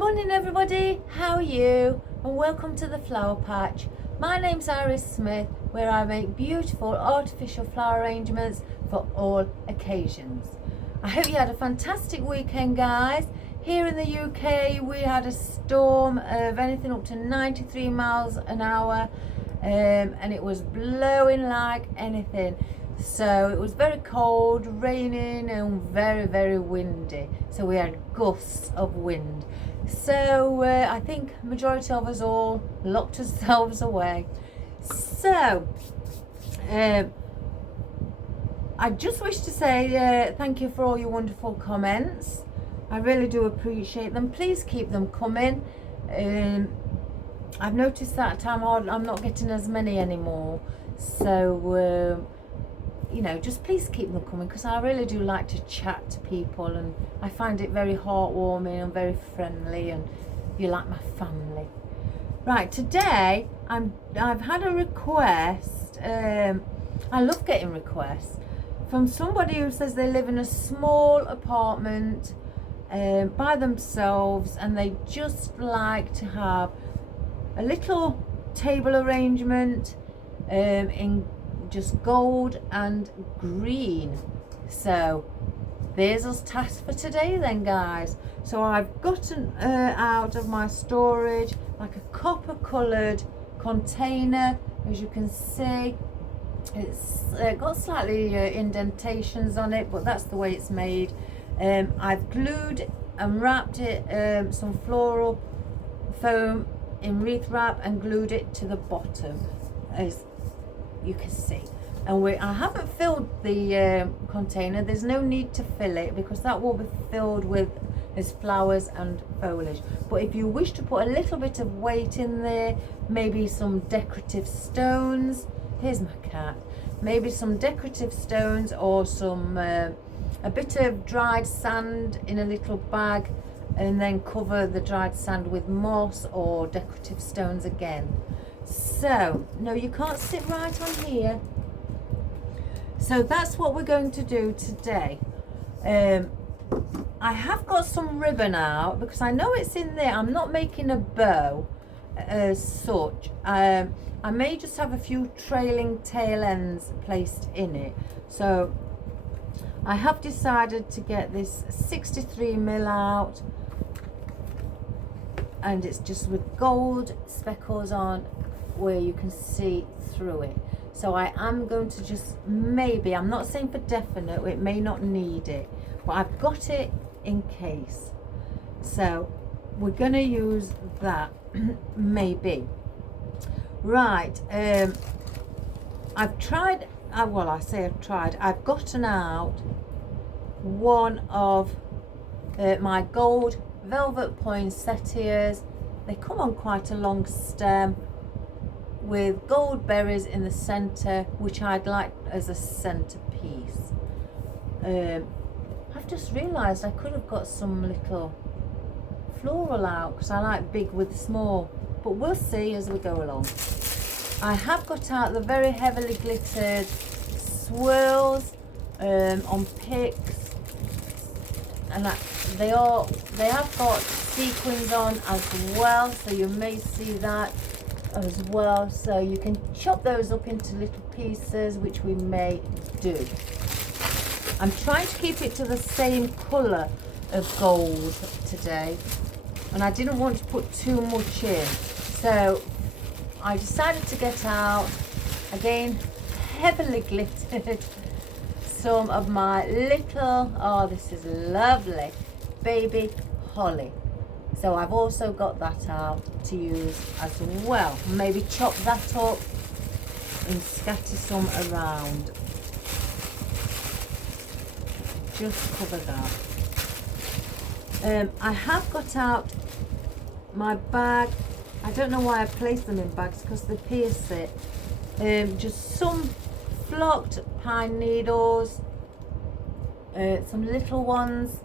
Morning everybody, how are you? And welcome to the flower patch. My name's Iris Smith, where I make beautiful artificial flower arrangements for all occasions. I hope you had a fantastic weekend, guys. Here in the UK we had a storm of anything up to 93 miles an hour and it was blowing like anything. So it was very cold, raining and very windy. So we had gusts of wind. So I think majority of us all locked ourselves away. So I just wish to say thank you for all your wonderful comments. I really do appreciate them. Please keep them coming. I've noticed that I'm not getting as many anymore. So you know, just please keep them coming, because I really do like to chat to people and I find it very heartwarming and very friendly, and you're like my family. Right, today I've had a request. I love getting requests from somebody who says they live in a small apartment by themselves, and they just like to have a little table arrangement in just gold and green. So there's us task for today then, guys. So I've gotten out of my storage like a copper coloured container. As you can see, it's got slightly indentations on it, but that's the way it's made. I've glued and wrapped it some floral foam in wreath wrap and glued it to the bottom, as you can see. And I haven't filled the container. There's no need to fill it because that will be filled with his flowers and foliage. But if you wish to put a little bit of weight in there, maybe some decorative stones, here's my cat, maybe some decorative stones or some a bit of dried sand in a little bag, and then cover the dried sand with moss or decorative stones again. So no, you can't sit right on here. So that's what we're going to do today. I have got some ribbon out because I know it's in there. I'm not making a bow as such. I may just have a few trailing tail ends placed in it. So I have decided to get this 63mm out, and it's just with gold speckles on where you can see through it. So I am going to just maybe, I'm not saying for definite, it may not need it, but I've got it in case. So we're going to use that maybe. Right, I've tried, well, I say I've tried, I've gotten out one of my gold velvet poinsettias. They come on quite a long stem with gold berries in the center, which I'd like as a centerpiece. I've just realized I could have got some little floral out because I like big with small, but we'll see as we go along. I have got out the very heavily glittered swirls on picks, and they have got sequins on as well, so you may see that as well. So you can chop those up into little pieces, which we may do. I'm trying to keep it to the same colour of gold today, and I didn't want to put too much in, so I decided to get out again heavily glittered some of my little, oh this is lovely, baby holly. So I've also got that out to use as well. Maybe chop that up and scatter some around. Just cover that. I have got out my bag. I don't know why I placed them in bags because they pierce it. Just some flocked pine needles, some little ones,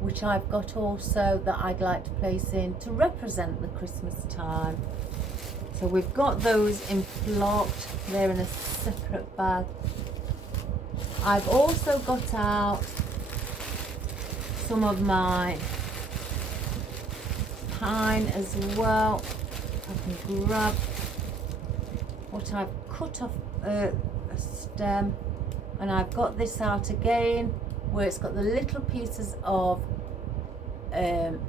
which I've got also that I'd like to place in to represent the Christmas time. So we've got those in flocked, they're in a separate bag. I've also got out some of my pine as well. I can grab what I've cut off a stem, and I've got this out again where it's got the little pieces of pine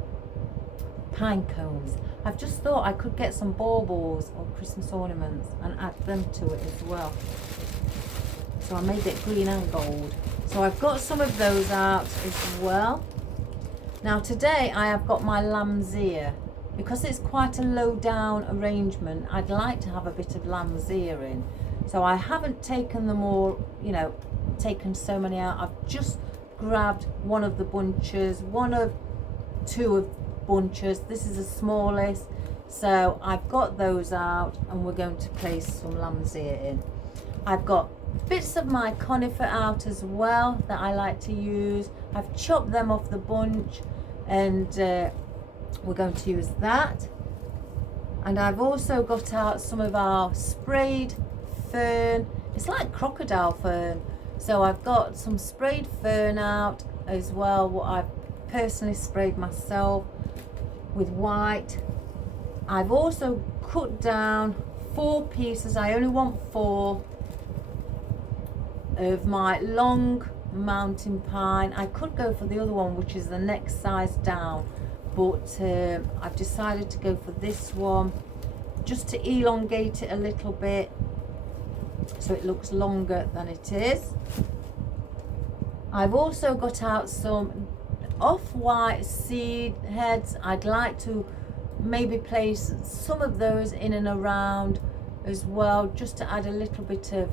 cones. I've just thought I could get some baubles or Christmas ornaments and add them to it as well. So I made it green and gold. So I've got some of those out as well. Now today I have got my lamb's ear. Because it's quite a low down arrangement, I'd like to have a bit of lamb's ear in. So I haven't taken them all, you know, taken so many out. I've just grabbed one of the bunches, two of bunches. This is the smallest. So I've got those out and we're going to place some lamb's ear in. I've got bits of my conifer out as well that I like to use. I've chopped them off the bunch and we're going to use that. And I've also got out some of our sprayed fern. It's like crocodile fern. So I've got some sprayed fern out as well, what I've personally sprayed myself with white. I've also cut down 4 pieces, I only want 4, of my long mountain pine. I could go for the other one, which is the next size down, but I've decided to go for this one just to elongate it a little bit so it looks longer than it is. I've also got out some off-white seed heads. I'd like to maybe place some of those in and around as well, just to add a little bit of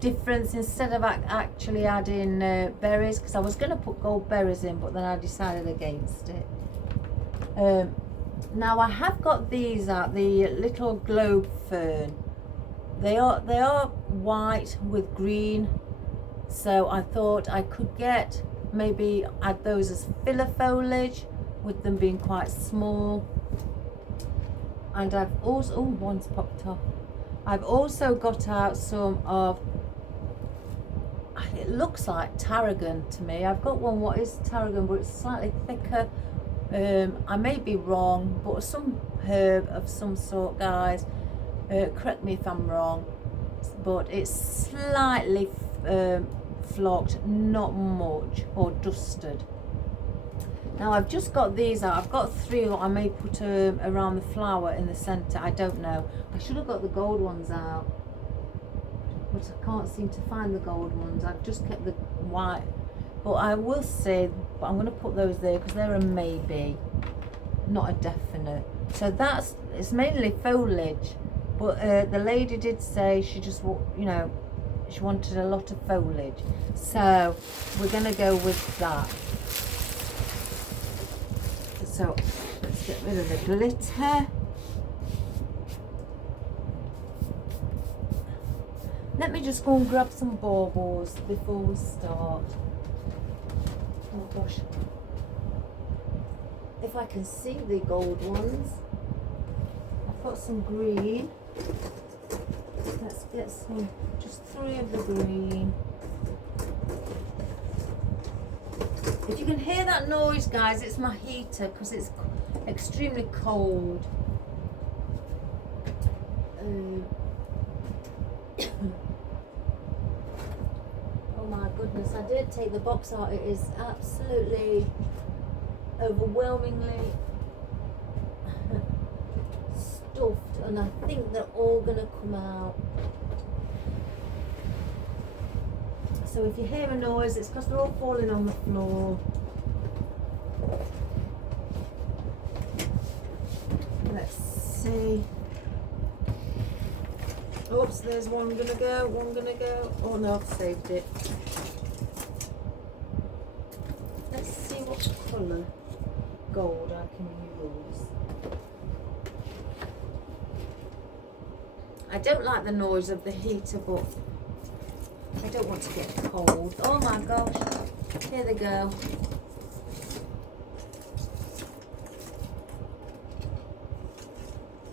difference instead of actually adding berries, because I was going to put gold berries in, but then I decided against it. Now I have got these out, the little globe fern. They are white with green, so I thought I could get maybe add those as filler foliage with them being quite small. And I've also, oh, one's popped off. I've also got out some of, it looks like tarragon to me. I've got one what is tarragon, but it's slightly thicker. I may be wrong, but some herb of some sort, guys. Correct me if I'm wrong, but it's slightly flocked, not much, or dusted. Now I've just got these out. I've got 3 that I may put around the flower in the centre. I don't know. I should have got the gold ones out, but I can't seem to find the gold ones. I've just kept the white. But I will say, but I'm going to put those there because they're a maybe, not a definite. So it's mainly foliage. But the lady did say she just, you know, she wanted a lot of foliage. So we're going to go with that. So let's get rid of the glitter. Let me just go and grab some baubles before we start. Oh gosh. If I can see the gold ones. I've got some green. Let's get some, just 3 of the green. If you can hear that noise, guys, it's my heater because it's extremely cold. Oh my goodness, I did take the box out. It is absolutely overwhelmingly stuffed, and I think they're all gonna come out. So if you hear a noise, it's because they're all falling on the floor. Let's see. Oops, there's one gonna go. Oh no, I've saved it. Let's see what colour gold I can use. I don't like the noise of the heater, but I don't want to get cold. Oh my gosh, here they go.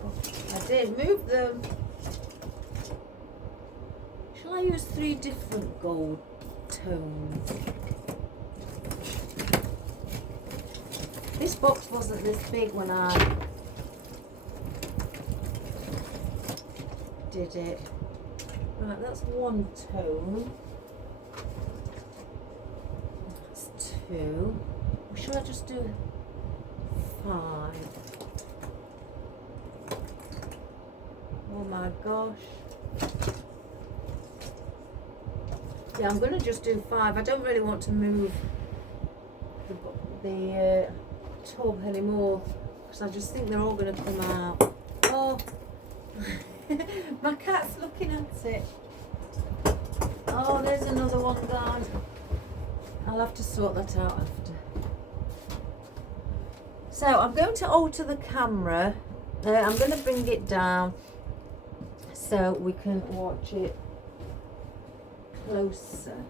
Oh, I did move them. Shall I use 3 different gold tones? This box wasn't this big when I did it. Right, that's one tone. That's two. Or should I just do 5? Oh my gosh. Yeah, I'm going to just do 5. I don't really want to move the tub anymore because I just think they're all going to come out. Oh, my cat's looking at it. Oh, there's another one down. I'll have to sort that out after. So I'm going to alter the camera. I'm going to bring it down so we can watch it closer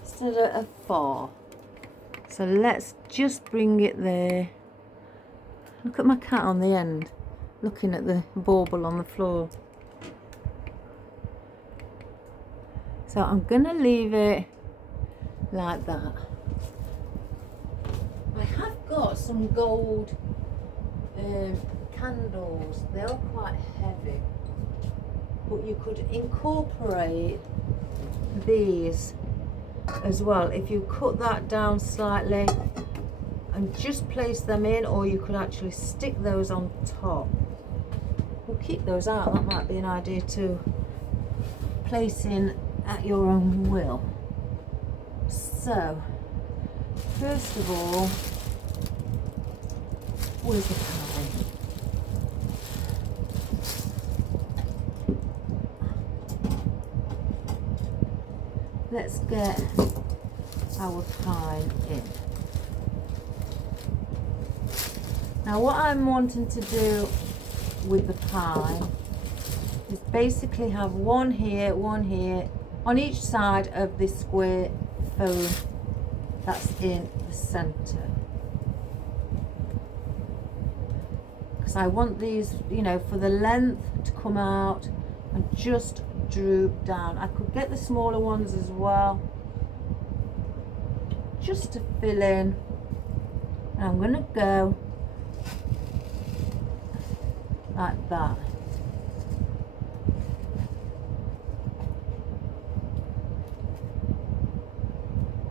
instead of far. So let's just bring it there. Look at my cat on the end, looking at the bauble on the floor. So I'm gonna leave it like that. I have got some gold candles. They're quite heavy, but you could incorporate these as well if you cut that down slightly and just place them in, or you could actually stick those on top. We'll keep those out. That might be an idea to place in at your own will. So first of all, where's the pie? Let's get our pine in. Now what I'm wanting to do with the pine is basically have one here on each side of this square foam that's in the center, because I want these, you know, for the length to come out and just droop down. I could get the smaller ones as well, just to fill in. And I'm going to go like that.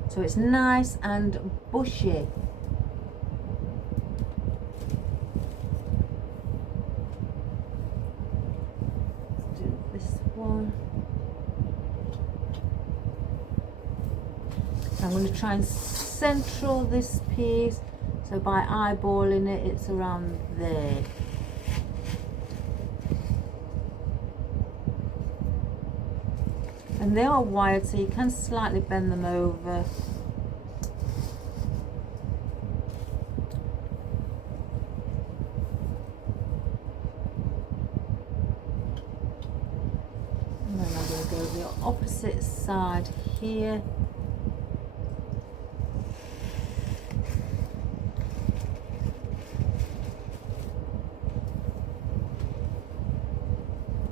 So it's nice and bushy. Let's do this one. I'm going to try and central this piece, so by eyeballing it, it's around there. And they are wired, so you can slightly bend them over. And then I'm going to go the opposite side here.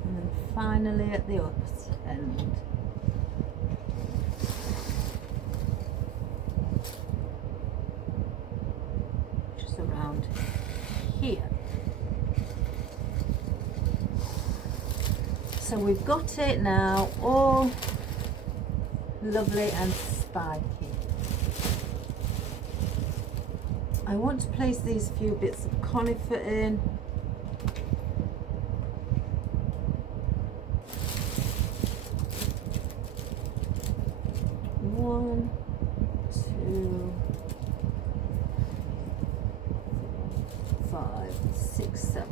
And then finally at the opposite end. Around here. So we've got it now all lovely and spiky. I want to place these few bits of conifer in. One, two, 5, 6, 7.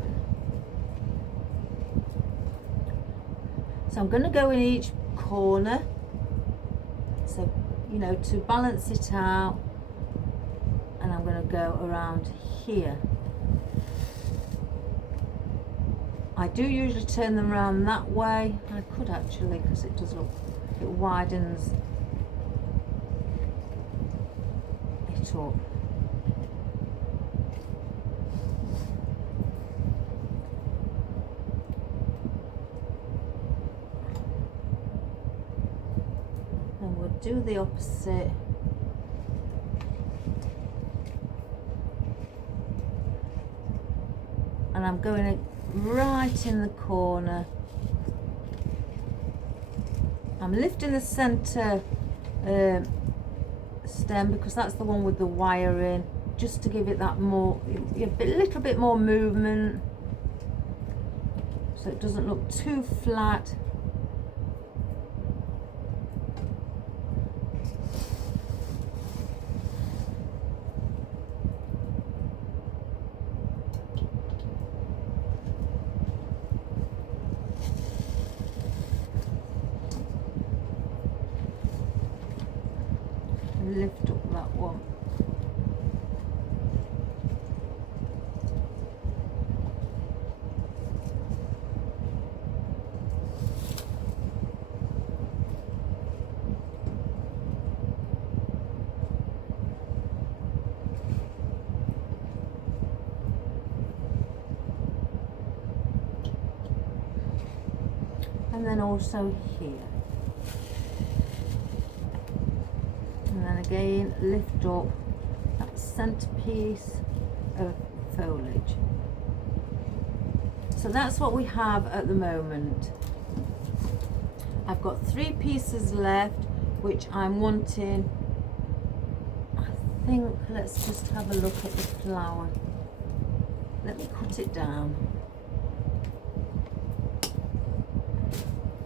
So I'm going to go in each corner, so, you know, to balance it out, and I'm going to go around here. I do usually turn them around that way. I could actually, because it does look, it widens it up. Do the opposite. and I'm going right in the corner. I'm lifting the center stem because that's the one with the wire in, just to give it that more, a little bit more movement, so it doesn't look too flat. Lift up that one. And then also here. And then again, lift up that centerpiece of foliage. So that's what we have at the moment. I've got 3 pieces left, which I'm wanting. I think, let's just have a look at the flower. Let me cut it down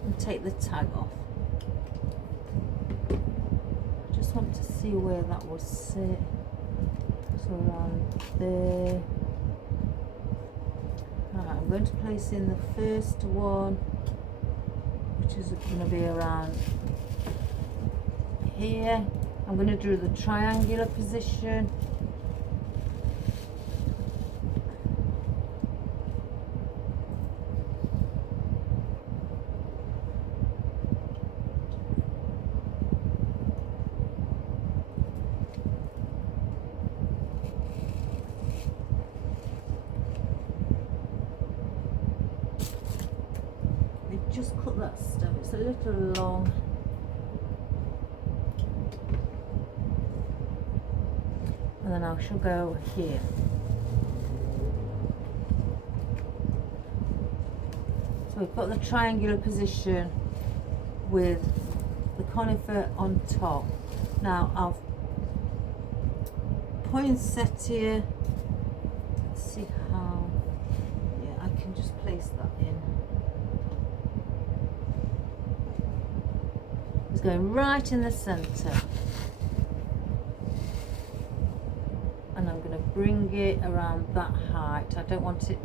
and take the tag off. Want to see where that will sit. So around there. Right, I'm going to place in the first one, which is going to be around here. I'm going to do the triangular position. Just cut that stem, it's a little long. And then I shall go here. So we've got the triangular position with the conifer on top. Now I've poinsettia. Let's see how, yeah, I can just place that in. It's going right in the center, and I'm going to bring it around that height. I don't want it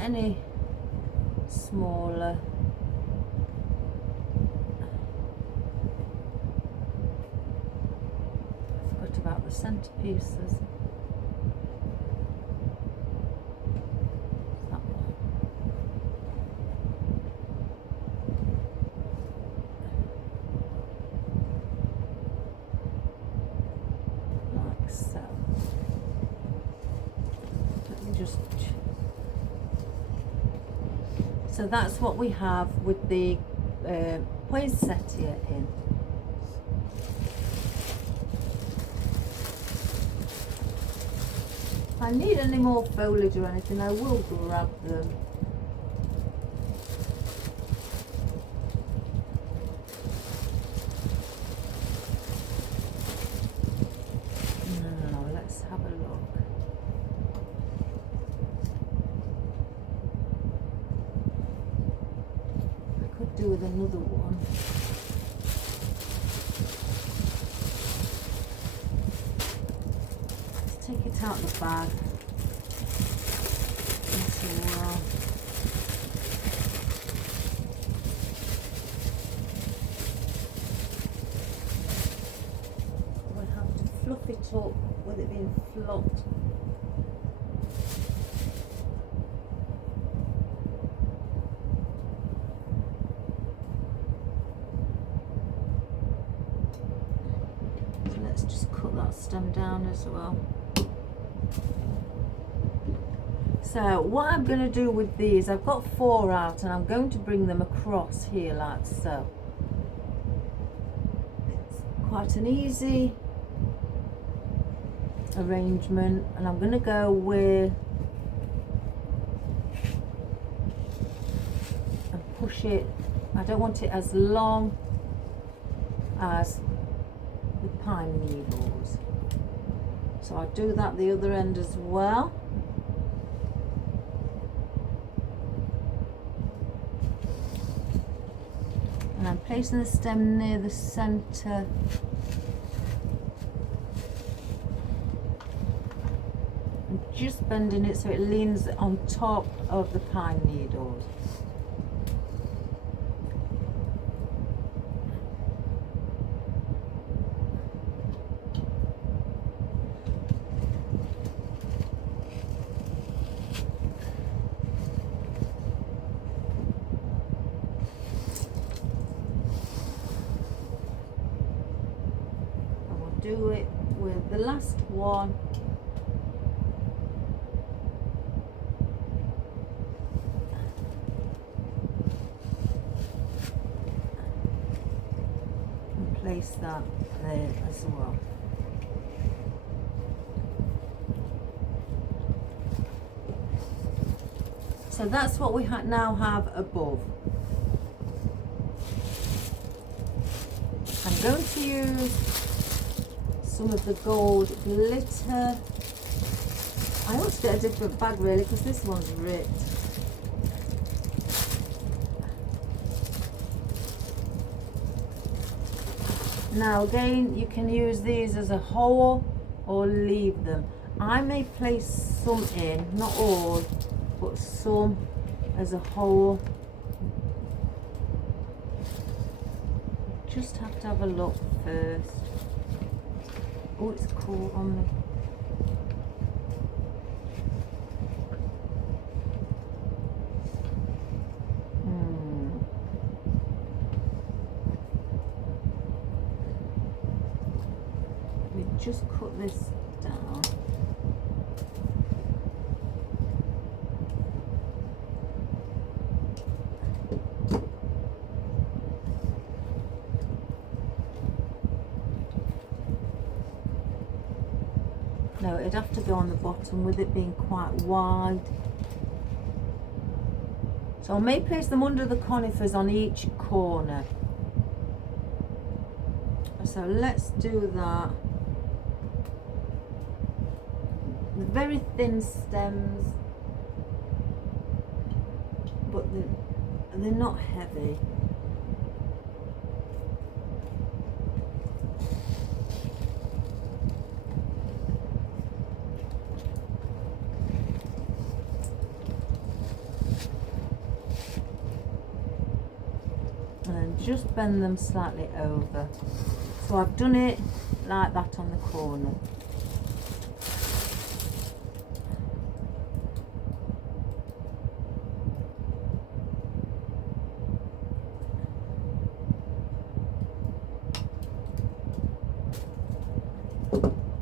any smaller. I forgot about the centerpieces. So that's what we have with the poinsettia in. If I need any more foliage or anything, I will grab them. Now let's have a look. Do with another one. Let's take it out of the bag. We'll have to fluff it up with it being flopped. Just cut that stem down as well. So what I'm going to do with these, I've got 4 out and I'm going to bring them across here like so. It's quite an easy arrangement, and I'm going to go with and push it. I don't want it as long as the pine needles, so I'll do that the other end as well. And I'm placing the stem near the center. And just bending it so it leans on top of the pine needles. Do it with the last one. And place that there as well. So that's what we now have above. I'm going to use some of the gold glitter. I ought to get a different bag really, because this one's ripped. Now again, you can use these as a whole or leave them. I may place some in, not all, but some as a whole. Just have to have a look first. Oh, it's cool on me. Let me just cut this down. No, it'd have to go on the bottom with it being quite wide. So I may place them under the conifers on each corner. So let's do that. The very thin stems, but they're not heavy. And just bend them slightly over. So I've done it like that on the corner.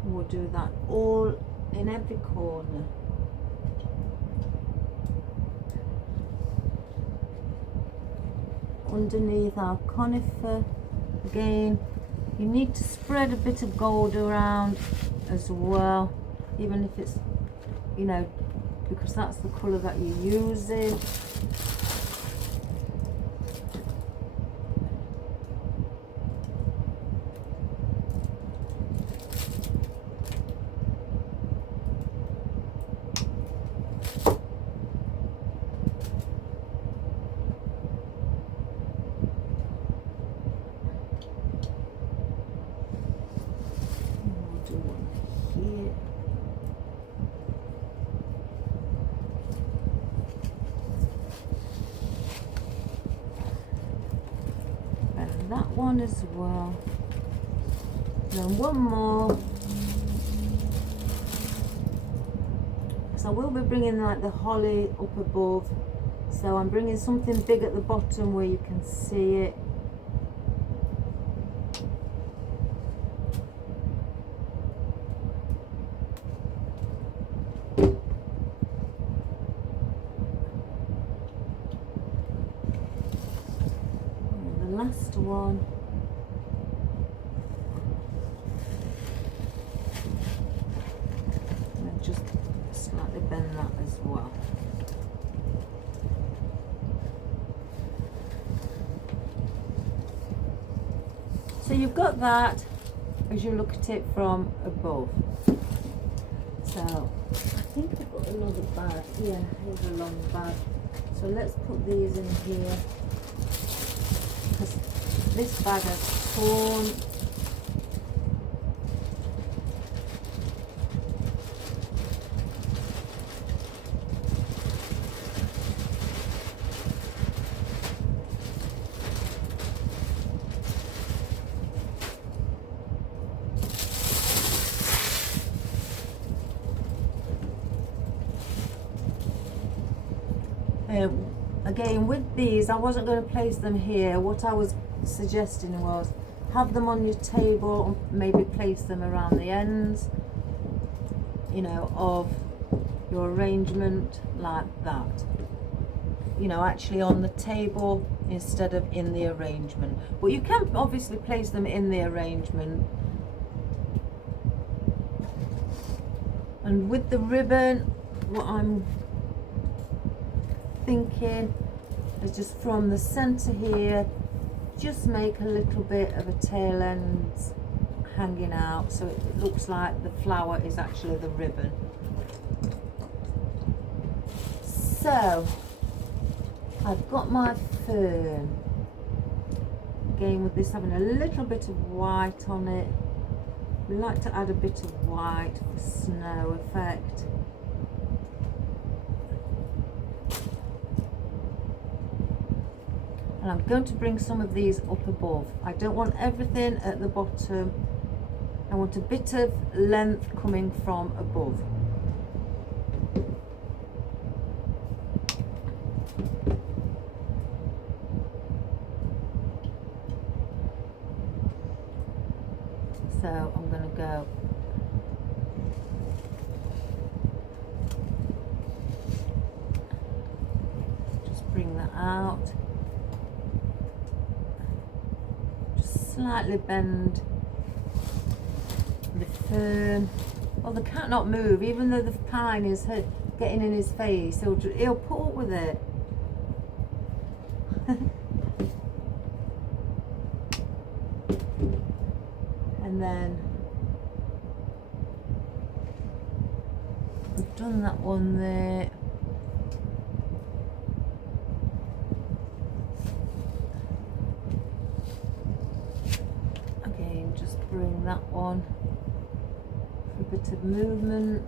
We'll do that all in every corner. Underneath our conifer, again, you need to spread a bit of gold around as well, even if it's, you know, because that's the colour that you're using. That one as well. And then one more. So I will be bringing like the holly up above. So I'm bringing something big at the bottom where you can see it. Last one. slightly bend that as well. So you've got that as you look at it from above. So I think I've got another bag. Yeah, here's a long bag. So let's put these in here, because this bag has torn. Again, with these, I wasn't going to place them here. What I was suggesting was have them on your table, and maybe place them around the ends, you know, of your arrangement, like that. You know, actually on the table instead of in the arrangement. But you can obviously place them in the arrangement. And with the ribbon, what I'm thinking is just from the center here, just make a little bit of a tail end hanging out, so it looks like the flower is actually the ribbon. So I've got my fern, again with this having a little bit of white on it. We like to add a bit of white for snow effect. And I'm going to bring some of these up above. I don't want everything at the bottom. I want a bit of length coming from above. So I'm going to go just bring that out. Slightly bend the fern. Well, the cat not move, even though the pine is getting in his face. He'll put up with it. And then we've done that one there. Bring that one for a bit of movement.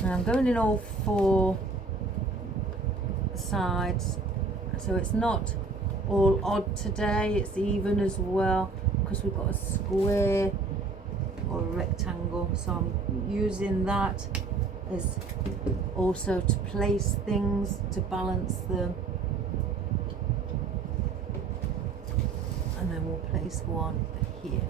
And I'm going in all four sides, so it's not all odd today, it's even as well, because we've got a square or a rectangle, so I'm using that as also to place things, to balance them. And then we'll place one here.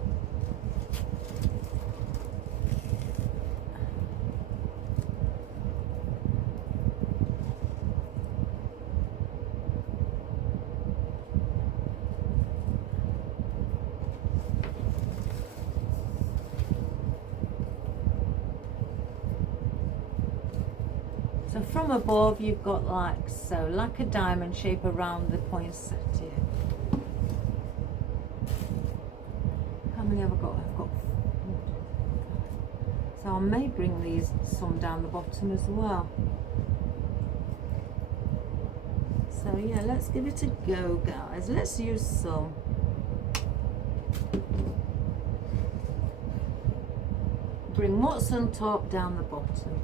So from above you've got like so, like a diamond shape around the poinsettia. How many have I got? I've got 4. So I may bring these some down the bottom as well. So yeah, let's give it a go, guys. Let's use some. Bring what's on top down the bottom.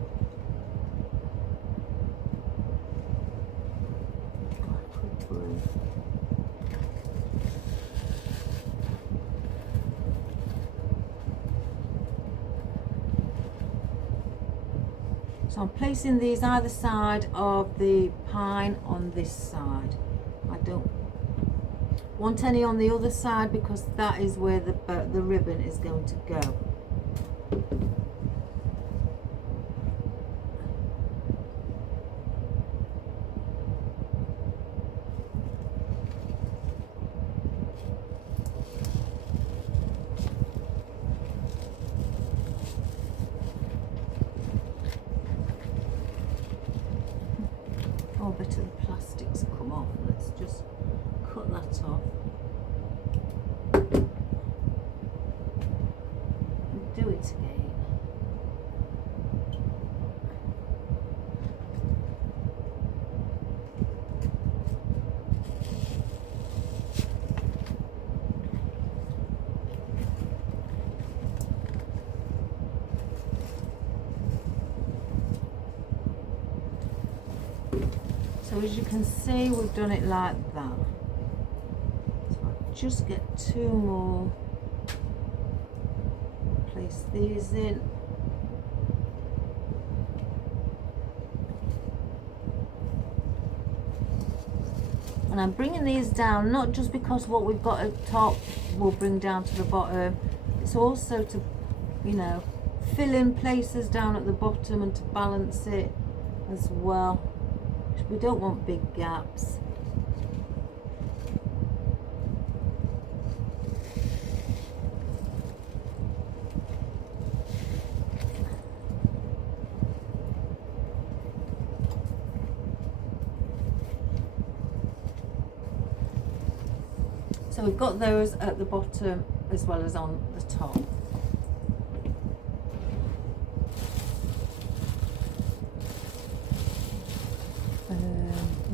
So I'm placing these either side of the pine on this side. I don't want any on the other side because that is where the ribbon is going to go. Oh, a bit of the plastic's come off. Let's just cut that off. Do it again. So as you can see, we've done it like that. So I'll just get two more. Place these in. And I'm bringing these down, not just because what we've got at top will bring down to the bottom. It's also to, you know, fill in places down at the bottom and to balance it as well. We don't want big gaps. So we've got those at the bottom as well as on the top.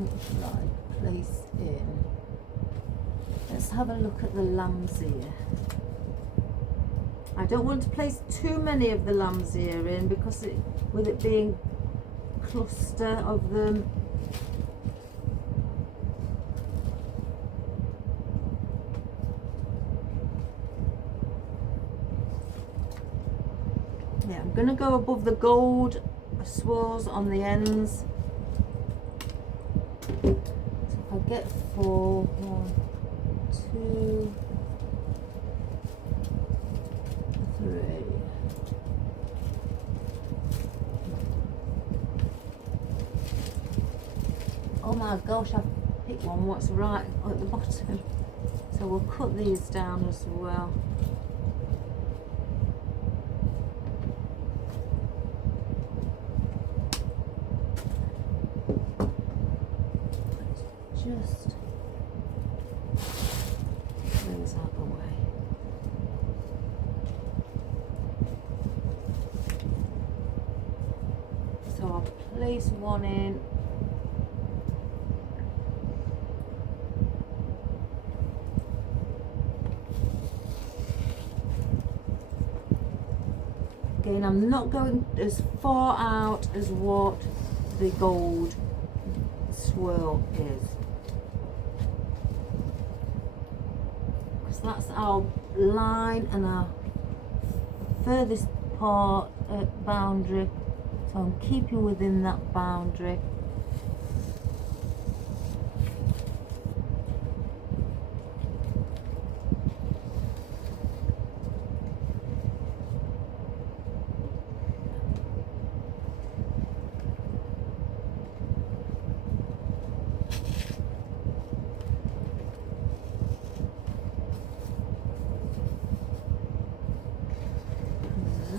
What should I place in? Let's have a look at the lamb's ear. I don't want to place too many of the lamb's ear in because with it being a cluster of them, yeah, I'm going to go above the gold swirls on the ends. So if I get 4, 1, 2, 3. Oh my gosh, I've picked one what's right at the bottom. So we'll cut these down as well. Just those out the way. So I'll place one in. Again, I'm not going as far out as what the gold swirl is. That's our line and our furthest part boundary, so I'm keeping within that boundary.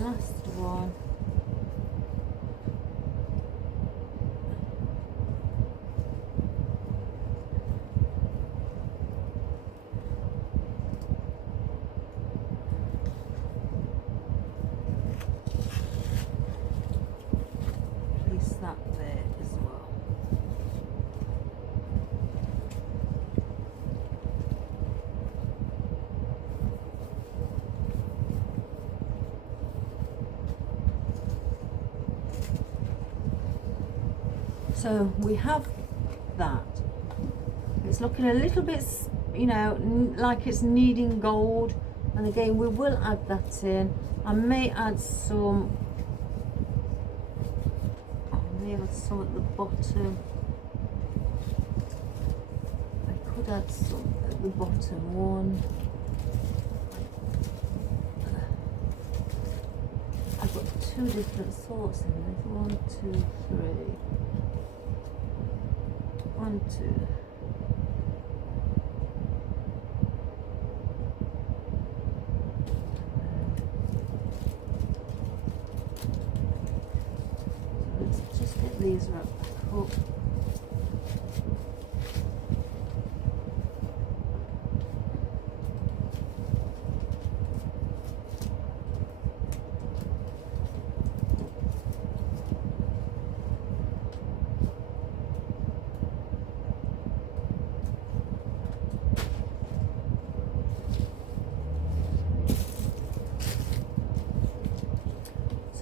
Last one. Place that there as well. So we have that. It's looking a little bit, you know, like it's needing gold. And again, we will add that in. I may add some. I may add some at the bottom. I could add some at the bottom. One. I've got 2 different sorts in this. 1, 2, 3. 1, 2. So let's just get these wrapped back up.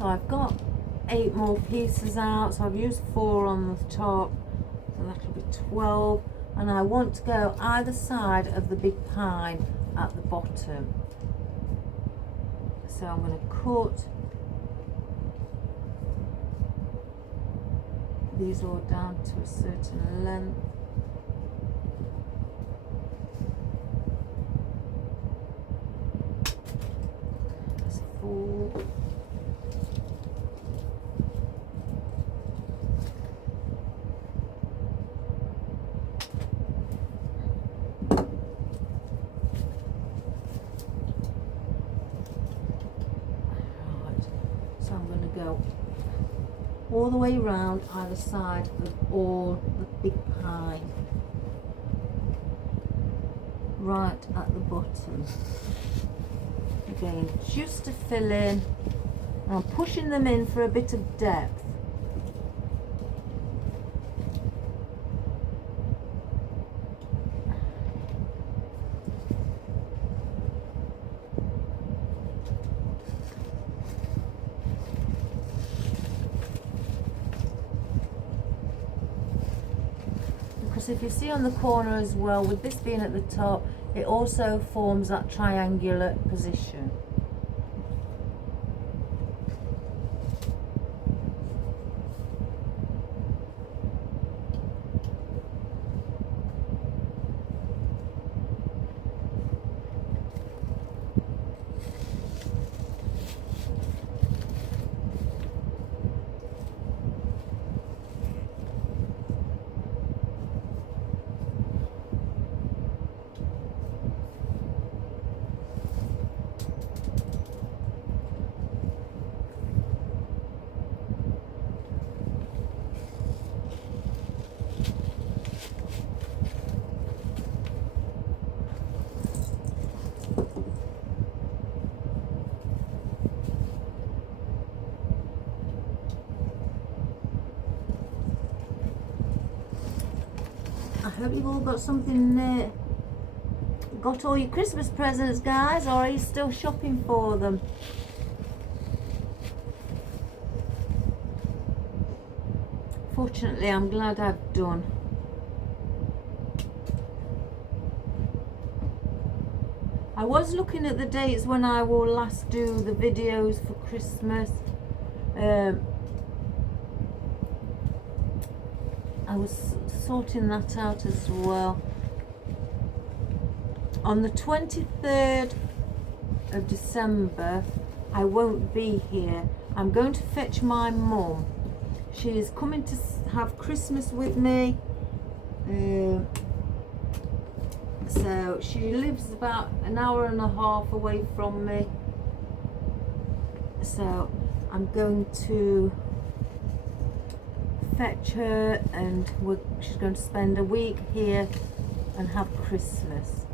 So I've got 8 more pieces out, so I've used 4 on the top, so that'll be 12, and I want to go either side of the big pine at the bottom. So I'm going to cut these all down to a certain length. That's 4. So I'm going to go all the way around either side of all the big pine, right at the bottom. Again, just to fill in. I'm pushing them in for a bit of depth. Because if you see on the corner as well, with this being at the top, it also forms that triangular position. I hope you've all got something, got all your Christmas presents, guys, or are you still shopping for them? Fortunately, I'm glad I've done. I was looking at the dates when I will last do the videos for Christmas. I was sorting that out as well. On the 23rd of December, I won't be here. I'm going to fetch my mum. She is coming to have Christmas with me. So she lives about an hour and a half away from me. So I'm going to fetch her, and she's going to spend a week here and have Christmas,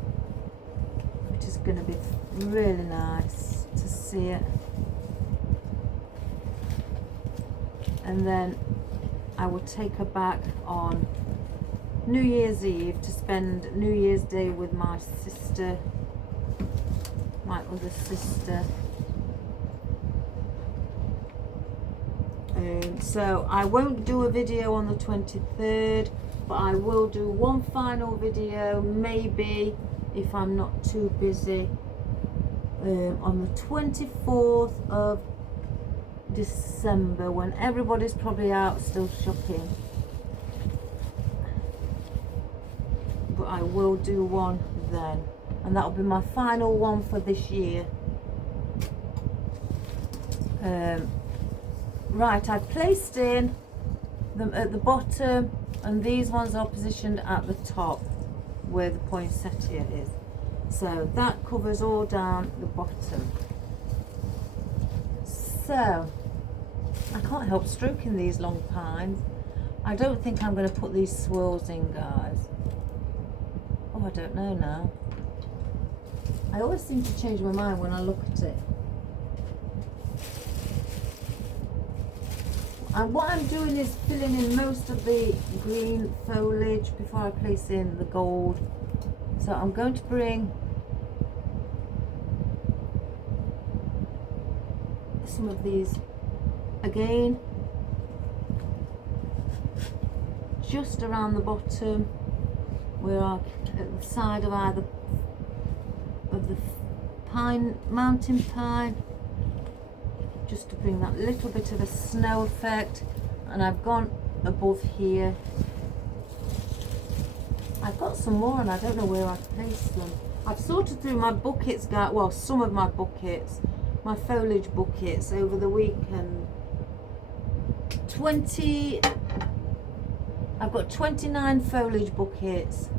which is going to be really nice to see it. And then I will take her back on New Year's Eve to spend New Year's Day with my sister, my other sister. So I won't do a video on the 23rd, but I will do one final video, maybe if I'm not too busy, on the 24th of December, when everybody's probably out still shopping. But I will do one then, and that'll be my final one for this year. Right, I've placed in them at the bottom, and these ones are positioned at the top where the poinsettia is. So that covers all down the bottom. So I can't help stroking these long pines. I don't think I'm going to put these swirls in, guys. Oh, I don't know now. I always seem to change my mind when I look at it. And what I'm doing is filling in most of the green foliage before I place in the gold. So I'm going to bring some of these again, just around the bottom, where I at the side of either of the mountain pine, just to bring that little bit of a snow effect. And I've gone above here. I've got some more and I don't know where I've placed them. I've sorted through my buckets, well, some of my buckets, my foliage buckets over the weekend. I've got 29 foliage buckets.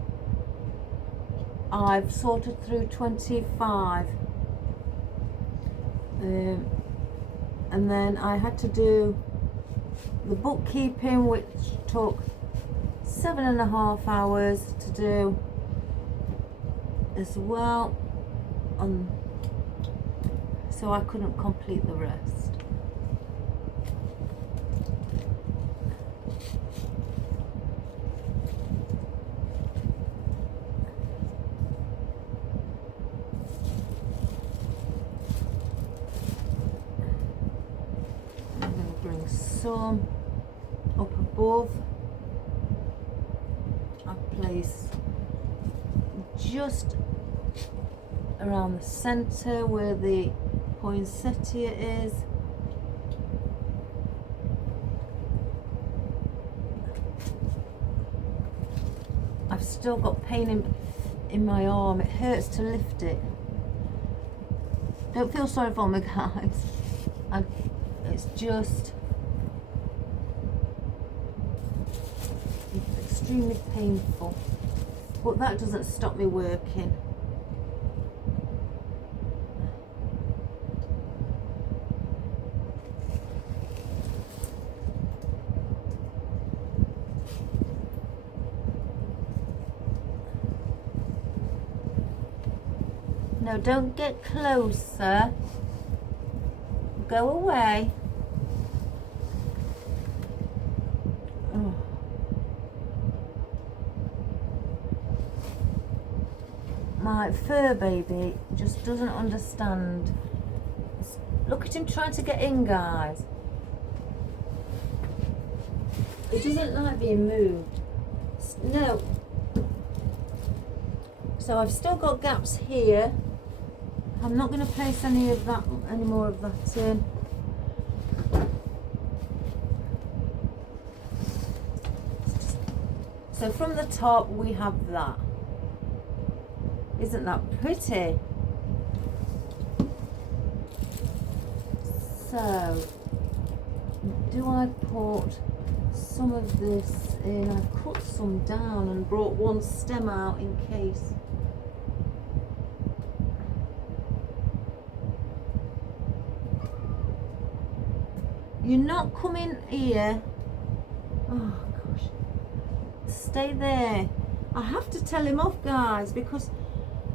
I've sorted through 25. And then I had to do the bookkeeping, which took 7.5 hours to do as well, so I couldn't complete the rest. I'm going to bring some up above. I place just around the center where the poinsettia is. I've still got pain in my arm. It hurts to lift it. Don't feel sorry for me, guys. It's just extremely painful, but that doesn't stop me working. No, don't get closer. Go away. Oh. My fur baby just doesn't understand. Look at him trying to get in, guys. He doesn't like being moved. No. So I've still got gaps here. I'm not going to place any more of that in. So from the top we have that. Isn't that pretty? So, do I put some of this in? I've cut some down and brought one stem out in case. You're not coming here. Oh gosh. Stay there. I have to tell him off, guys, because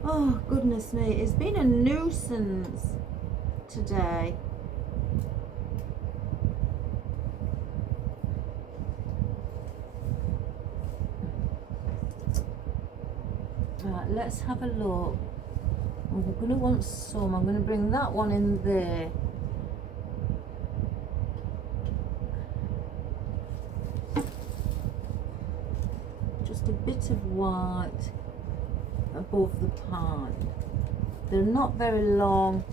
oh goodness me, it's been a nuisance today. Right, let's have a look. We're going to want some. I'm going to bring that one in there. Just a bit of white above the pine. They're not very long.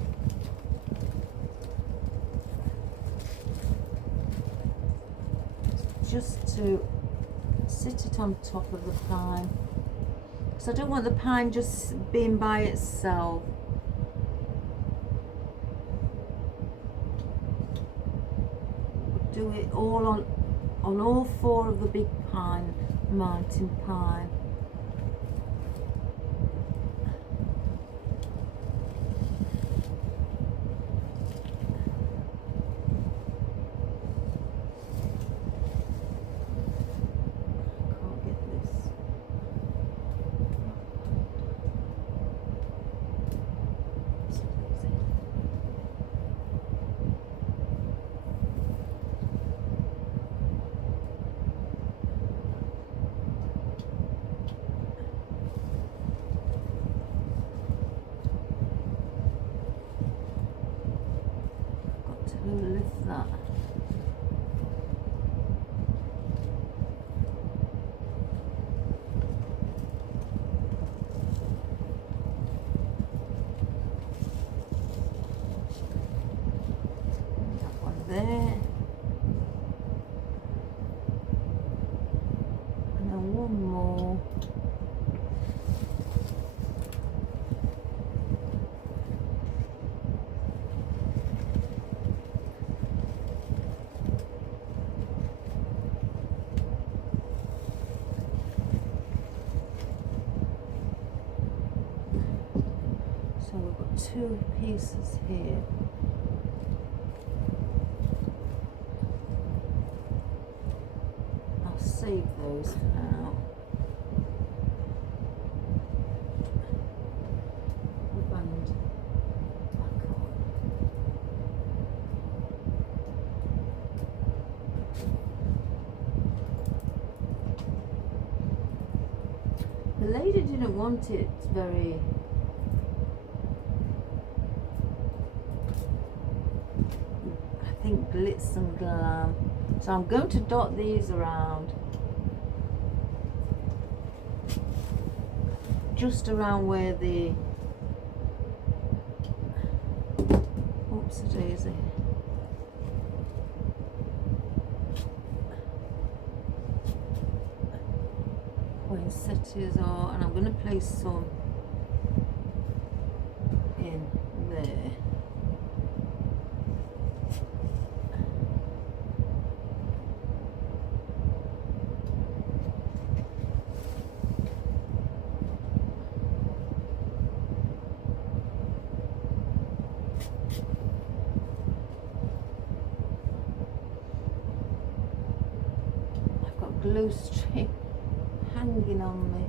Just to sit it on top of the pine. So I don't want the pine just being by itself. Do it all on all four of the big pine, mountain pine. two pieces here. I'll save those for now. Band back on. The lady didn't want it very glitz and glam, so I'm going to dot these around, just around where the oops a daisy, poinsettias are, and I'm going to place some in there. Glue string hanging on me.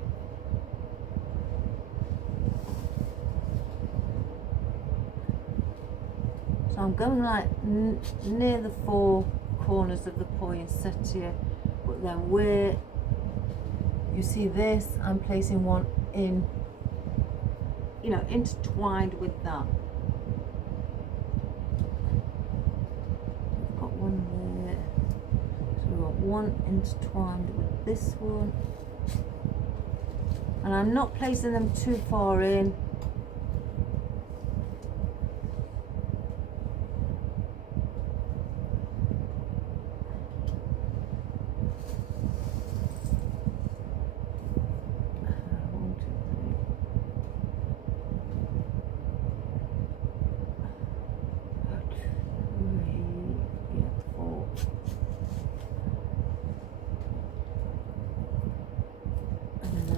So I'm going like near the four corners of the poinsettia, but then where you see this, I'm placing one in, you know, intertwined with that. I've got one there. One intertwined with this one, and I'm not placing them too far in.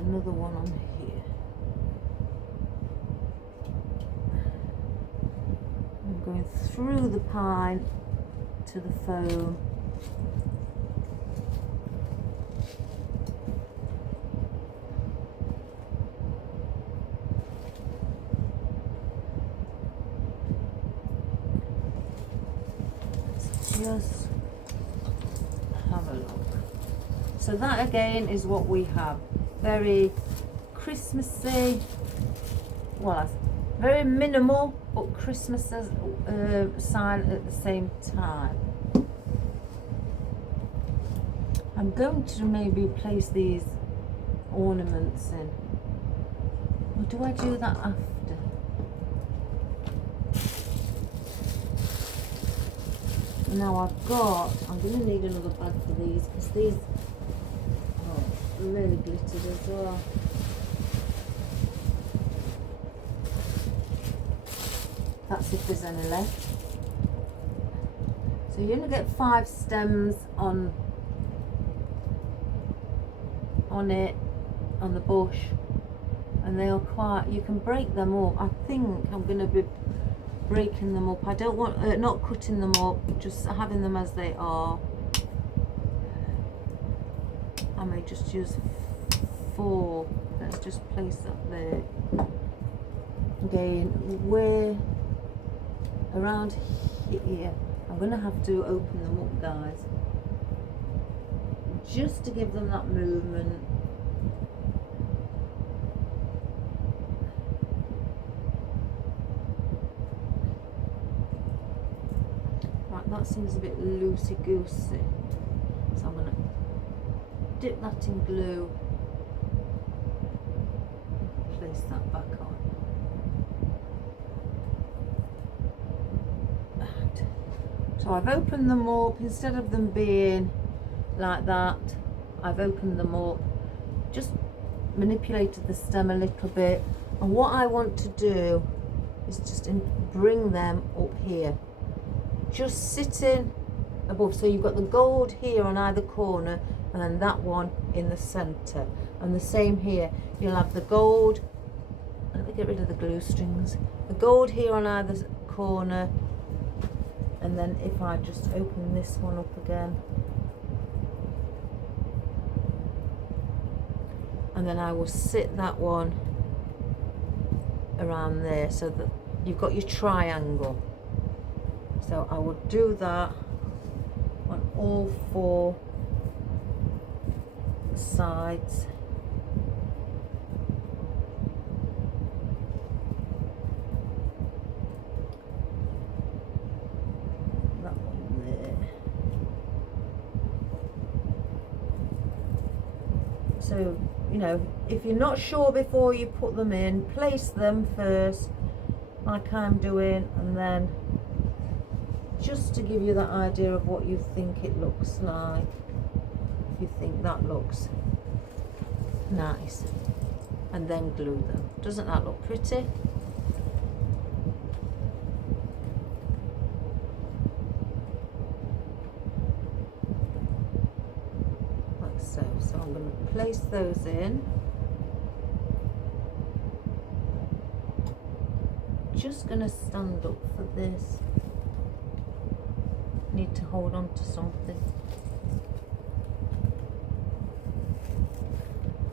Another one on here. I'm going through the pine to the foam. Let's just have a look. So that again is what we have. Very Christmassy, well, very minimal, but Christmas sign at the same time. I'm going to maybe place these ornaments in. Or do I do that after? Now I'm going to need another bag for these, because these really glittered as well. That's if there's any left. So you're going to get 5 stems on it, on the bush, and they are quite, you can break them up. I think I'm going to be breaking them up. I don't want, not cutting them up, just having them as they are. I may just use 4. Let's just place that there. Again, where around here, I'm going to have to open them up, guys, just to give them that movement. Right, that seems a bit loosey-goosey, so I'm going to dip that in glue, place that back on. And so I've opened them up, instead of them being like that, I've opened them up, just manipulated the stem a little bit, and what I want to do is just bring them up here, just sitting above. So you've got the gold here on either corner, and then that one in the center, and the same here. You'll have the gold Let me get rid of the glue strings. The gold here on either corner, and then if I just open this one up again, and then I will sit that one around there so that you've got your triangle. So I will do that on all 4 sides. That one there. So, you know, if you're not sure before you put them in, place them first like I'm doing, and then just to give you that idea of what you think it looks like. If you think that looks nice, and then glue them. Doesn't that look pretty? Like so. So I'm going to place those in. Just going to stand up for this. Need to hold on to something.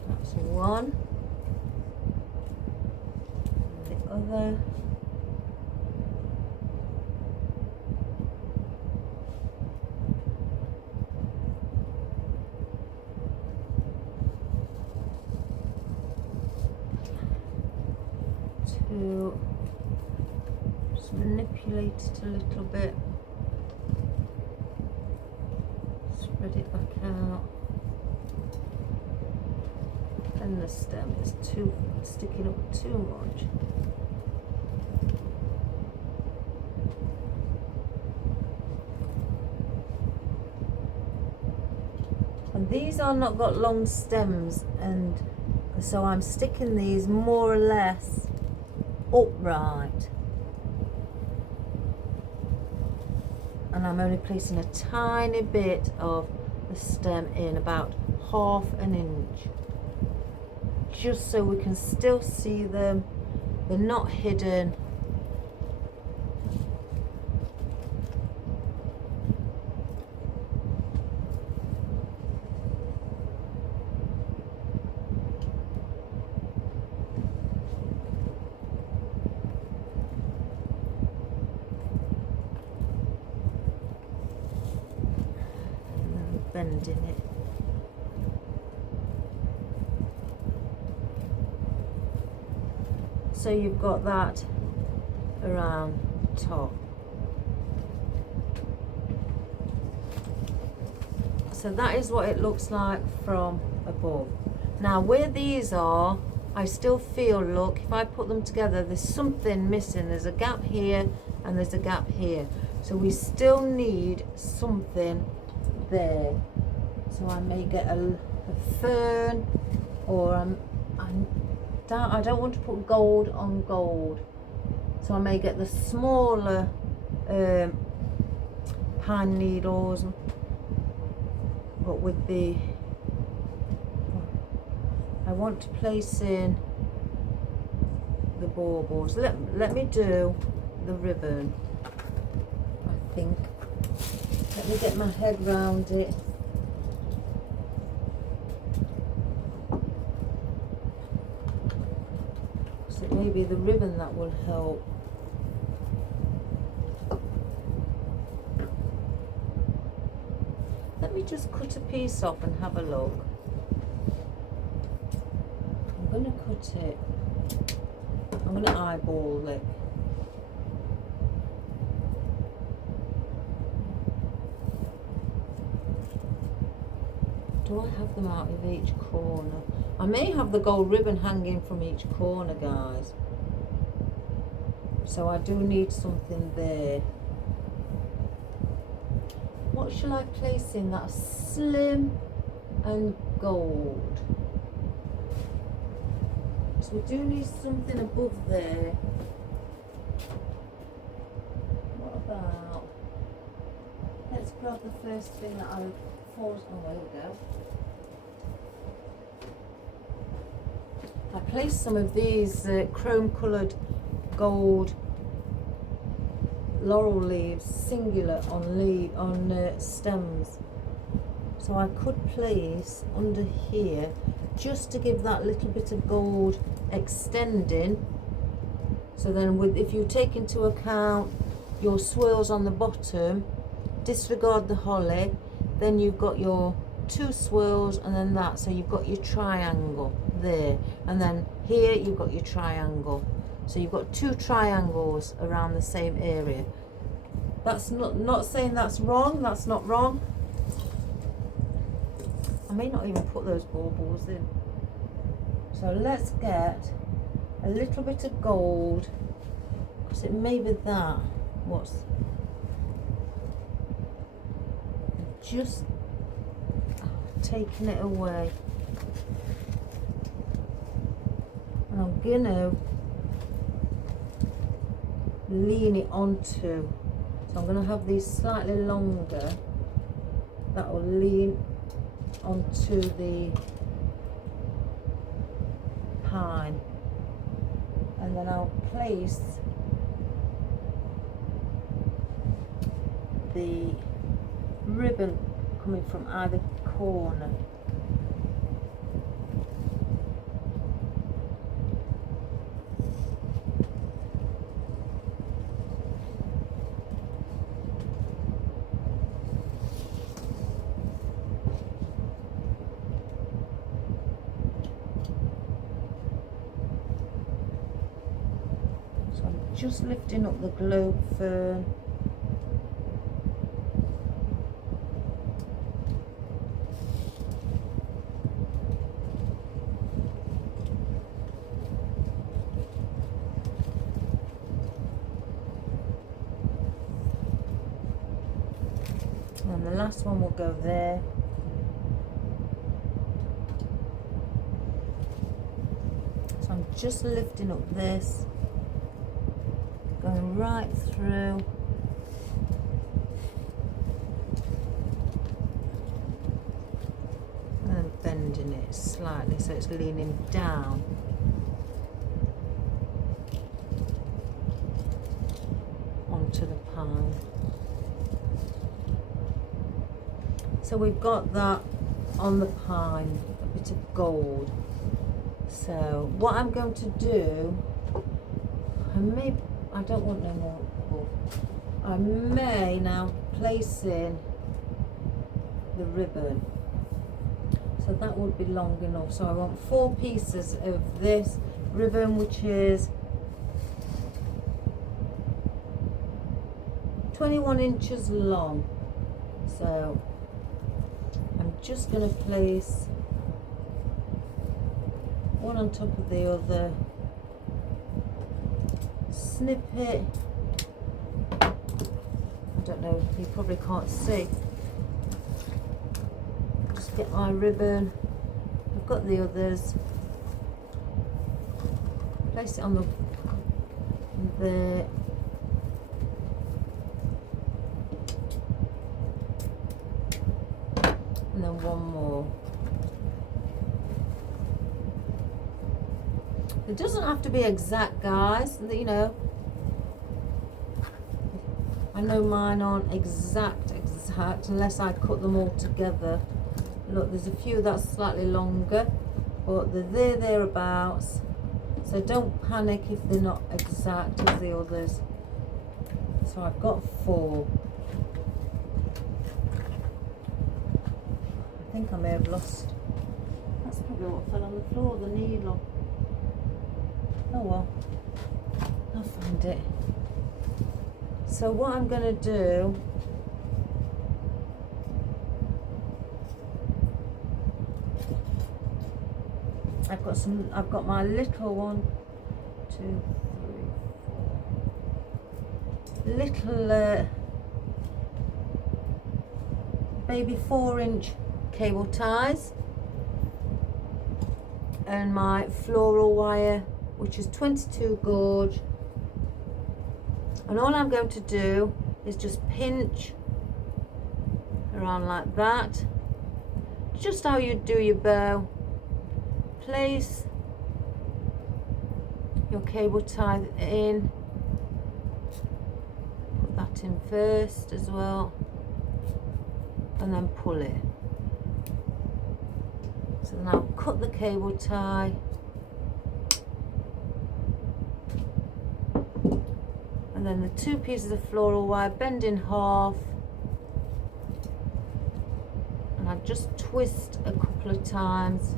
That's one. And the other. Two. Just manipulate it a little bit. Spread it back out. And the stem is sticking up too much. And these are not got long stems, and so I'm sticking these more or less upright. And I'm only placing a tiny bit of the stem in, about ½ an inch, just so we can still see them. They're not hidden. Bending it. So you've got that around top. So that is what it looks like from above. Now where these are, I still feel, look, if I put them together, there's something missing. There's a gap here and there's a gap here. So we still need something there. So I may get a fern, or I don't want to put gold on gold, so I may get the smaller pine needles, but with the, I want to place in the baubles. Let me do the ribbon, I think. Let me get my head round it. So maybe the ribbon that will help. Let me just cut a piece off and have a look. I'm going to cut it. I'm going to eyeball it. Do I have them out of each corner? I may have the gold ribbon hanging from each corner, guys. So I do need something there. What shall I place in that's slim and gold? So we do need something above there. What about, let's grab the first thing that I forced. Oh, there we go. I placed some of these chrome coloured gold laurel leaves, singular, on stems. So I could place under here, just to give that little bit of gold extending. So then if you take into account your swirls on the bottom, disregard the holly, then you've got your 2 swirls and then that, so you've got your triangle there, and then here you've got your triangle. So you've got 2 triangles around the same area. That's not saying that's wrong, that's not wrong. I may not even put those baubles in. So let's get a little bit of gold, because it may be that what's just taking it away. And I'm gonna lean it onto. So I'm gonna have these slightly longer that will lean onto the pine, and then I'll place the ribbon coming from either corner. So I'm just lifting up the globe fern. And the last one will go there. So I'm just lifting up this, going right through. And bending it slightly so it's leaning down. Onto the pine. So we've got that on the pine, a bit of gold. So what I'm going to do, I don't want no more gold. I may now place in the ribbon. So that would be long enough. So I want 4 pieces of this ribbon, which is 21 inches long. So I'm just going to place one on top of the other, snip it. I don't know, you probably can't see. Just get my ribbon. I've got the others. Place it on the and then one more. It doesn't have to be exact, guys, you know. I know mine aren't exact unless I cut them all together. Look, there's a few that's slightly longer, but they're thereabouts. So don't panic if they're not exact as the others. So I've got 4. I think I may have lost. That's probably what fell on the floor, the needle. Oh well, I'll find it. So what I'm going to do, I've got my little 1, 2, 3, 4 little baby 4-inch cable ties, and my floral wire, which is 22 gauge, and all I'm going to do is just pinch around like that, just how you do your bow. Place your cable tie in. Put that in first as well, and then pull it. So now cut the cable tie, and then the 2 pieces of floral wire bend in half, and I just twist a couple of times,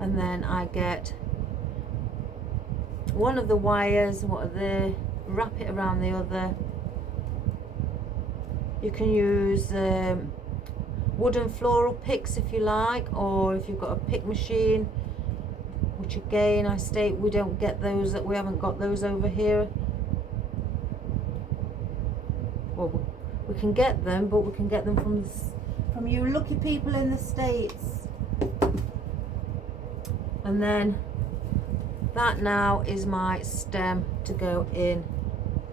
and then I get one of the wires, what are they, wrap it around the other. You can use wooden floral picks if you like, or if you've got a pick machine, which again I state we don't get those, that we haven't got those over here. Well, we can get them, but we can get them from you lucky people in the States. And then that now is my stem to go in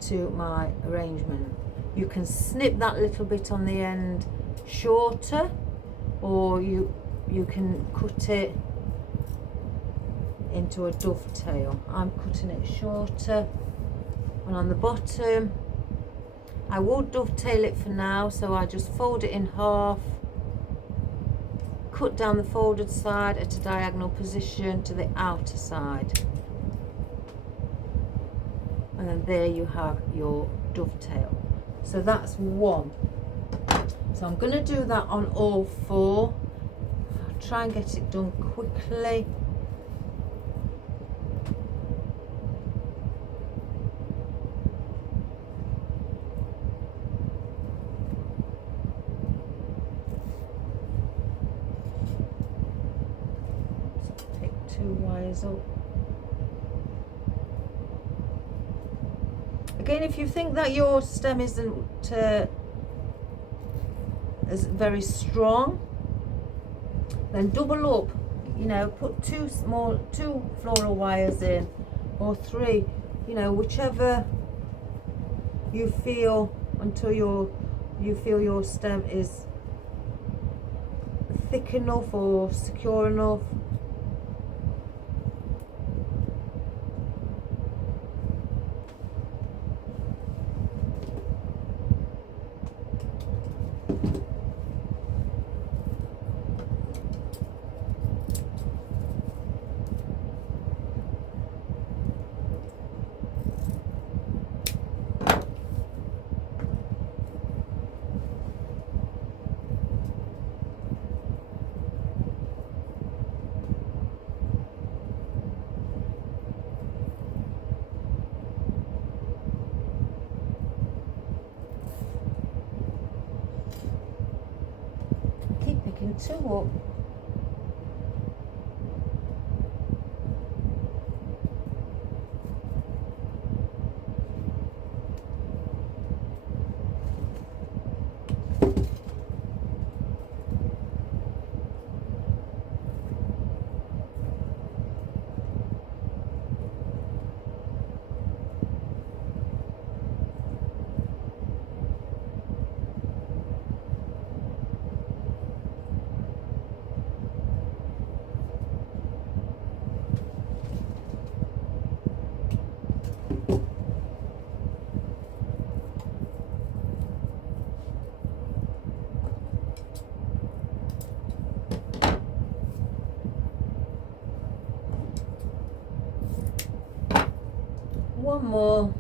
to my arrangement. You can snip that little bit on the end shorter, or you can cut it into a dovetail. I'm cutting it shorter, and on the bottom I will dovetail it for now, so I just fold it in half, cut down the folded side at a diagonal position to the outer side, and then there you have your dovetail. So that's one. So I'm going to do that on all 4. I'll try and get it done quickly. So pick 2 wires up. Again, if you think that your stem isn't as very strong, then double up, you know, put 2 floral wires in, or 3, you know, whichever you feel, until you feel your stem is thick enough or secure enough. Picking 2 up. One more.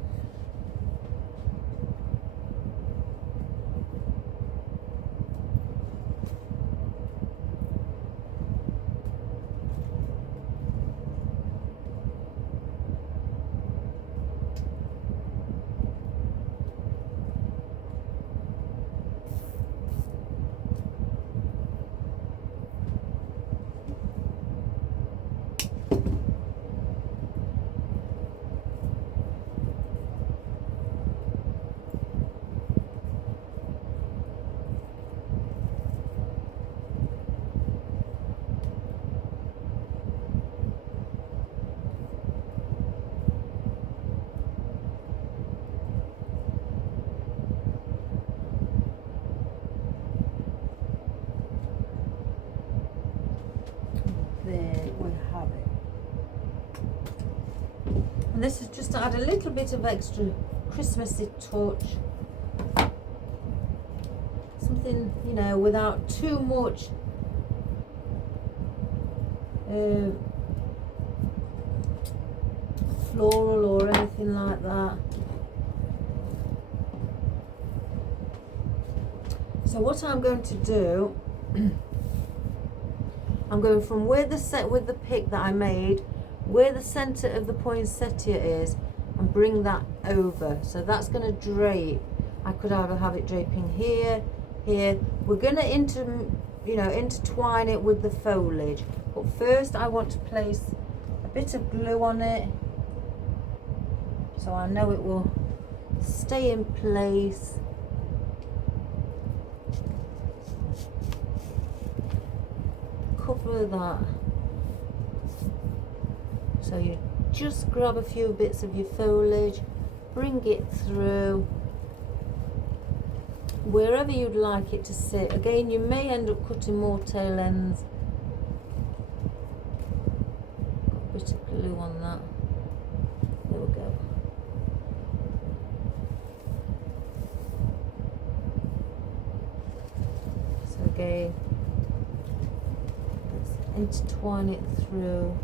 have it. And this is just to add a little bit of extra Christmassy touch. Something, you know, without too much floral or anything like that. So what I'm going to do, I'm going from where the set with the pick that I made, where the center of the poinsettia is, and bring that over. So that's going to drape. I could either have it draping here, here. We're going to intertwine it with the foliage. But first I want to place a bit of glue on it, so I know it will stay in place. Cover that. So you just grab a few bits of your foliage, bring it through wherever you'd like it to sit. Again, you may end up cutting more tail ends. Got a bit of glue on that. There we go. So again, let's intertwine it through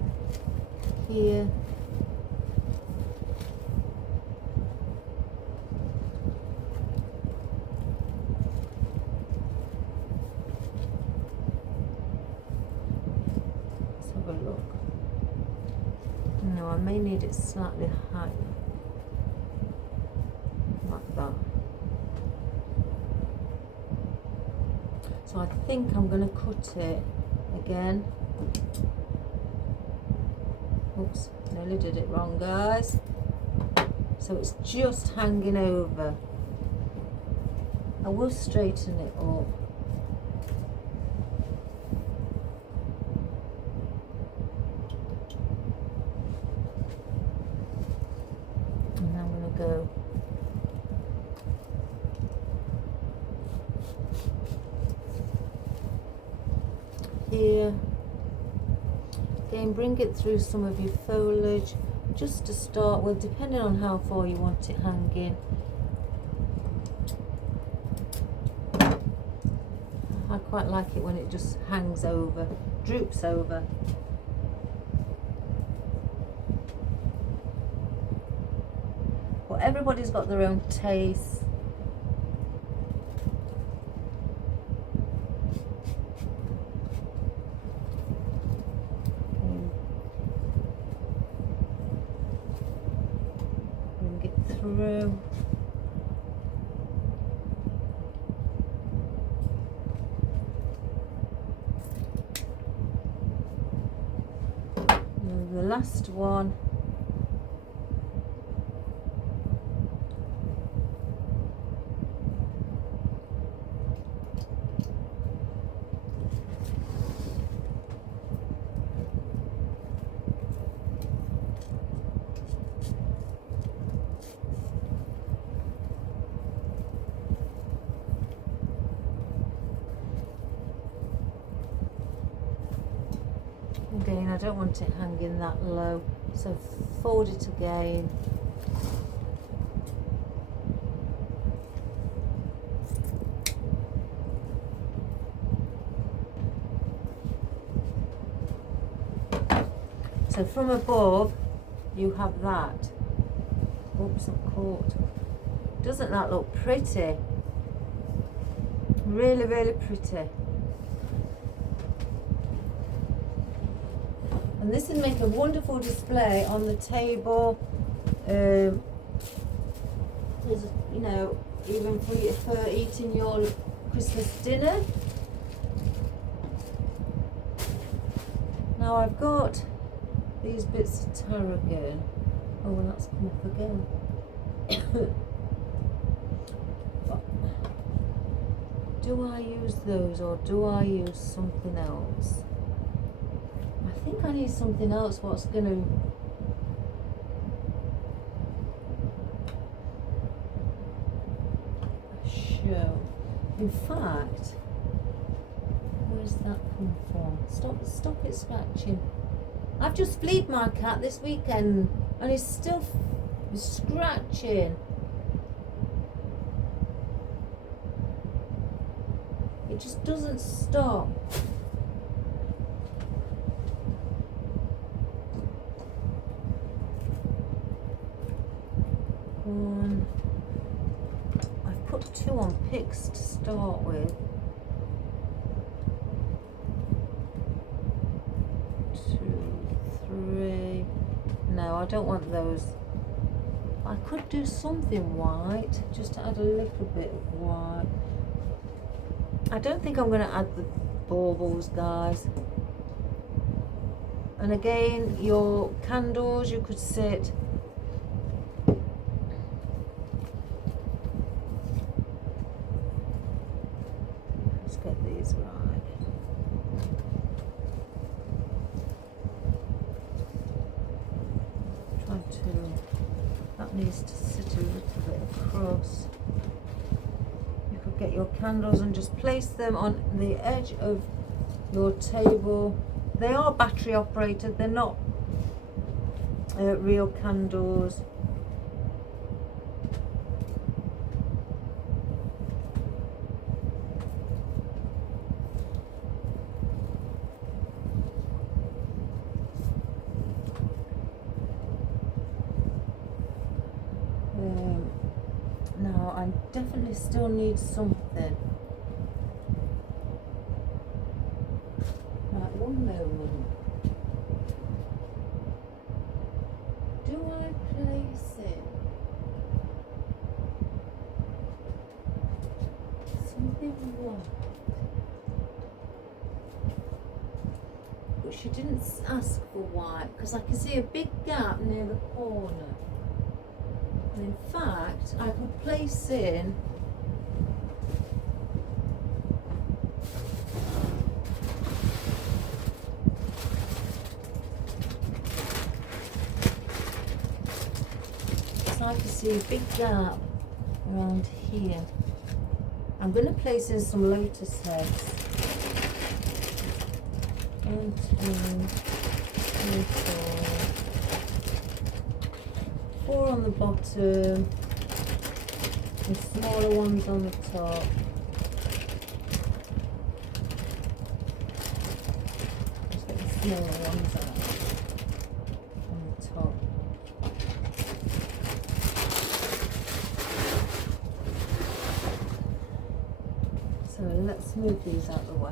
here. Let's have a look. No, I may need it slightly higher, like that. So I think I'm going to cut it again. Oops, nearly did it wrong, guys. So it's just hanging over. I will straighten it up. And I'm going to go here. Again, bring it through some of your foliage just to start with, depending on how far you want it hanging. I quite like it when it just hangs over, droops over. Well, everybody's got their own taste. Through. And the last one. Again, I don't want it hanging that low, so fold it again. So from above, you have that. Oops, I'm caught. Doesn't that look pretty? Really, really pretty. And this would make a wonderful display on the table. You know, even for eating your Christmas dinner. Now I've got these bits of tarragon. Oh, well, that's come off again. Do I use those or do I use something else? I think I need something else what's going to show. In fact, where's that come from? Stop it scratching. I've just fleed my cat this weekend and he's still scratching. It just doesn't stop. I've put 2 on picks to start with. 2, 3. No, I don't want those. I could do something white, just to add a little bit of white. I don't think I'm going to add the baubles, guys. And again, your candles, you could sit. Let's get these right. Try to, that needs to sit a little bit across. You could get your candles and just place them on the edge of your table. They are battery operated, they're not real candles. Now I definitely still need something. Right, one moment. Do I place it? Something white. But she didn't ask for white because I can see a big gap near the corner. And in fact, I could place in so I can see a big gap around here. I'm going to place in some lotus heads. 1, 2, 3, 4. 4 on the bottom, and smaller ones on the top. Just get the smaller ones out on the top. So let's move these out of the way.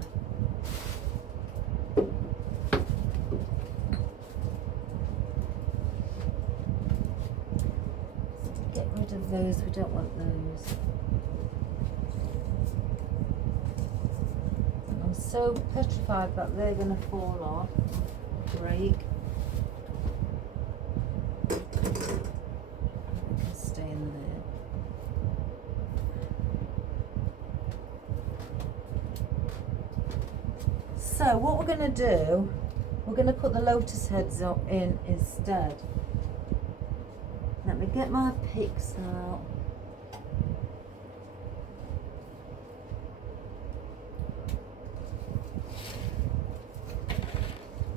Those, we don't want those. I'm so petrified that they're going to fall off, break. They can stay in there. So what we're going to do, we're going to put the lotus heads in instead. Let me get my picks out.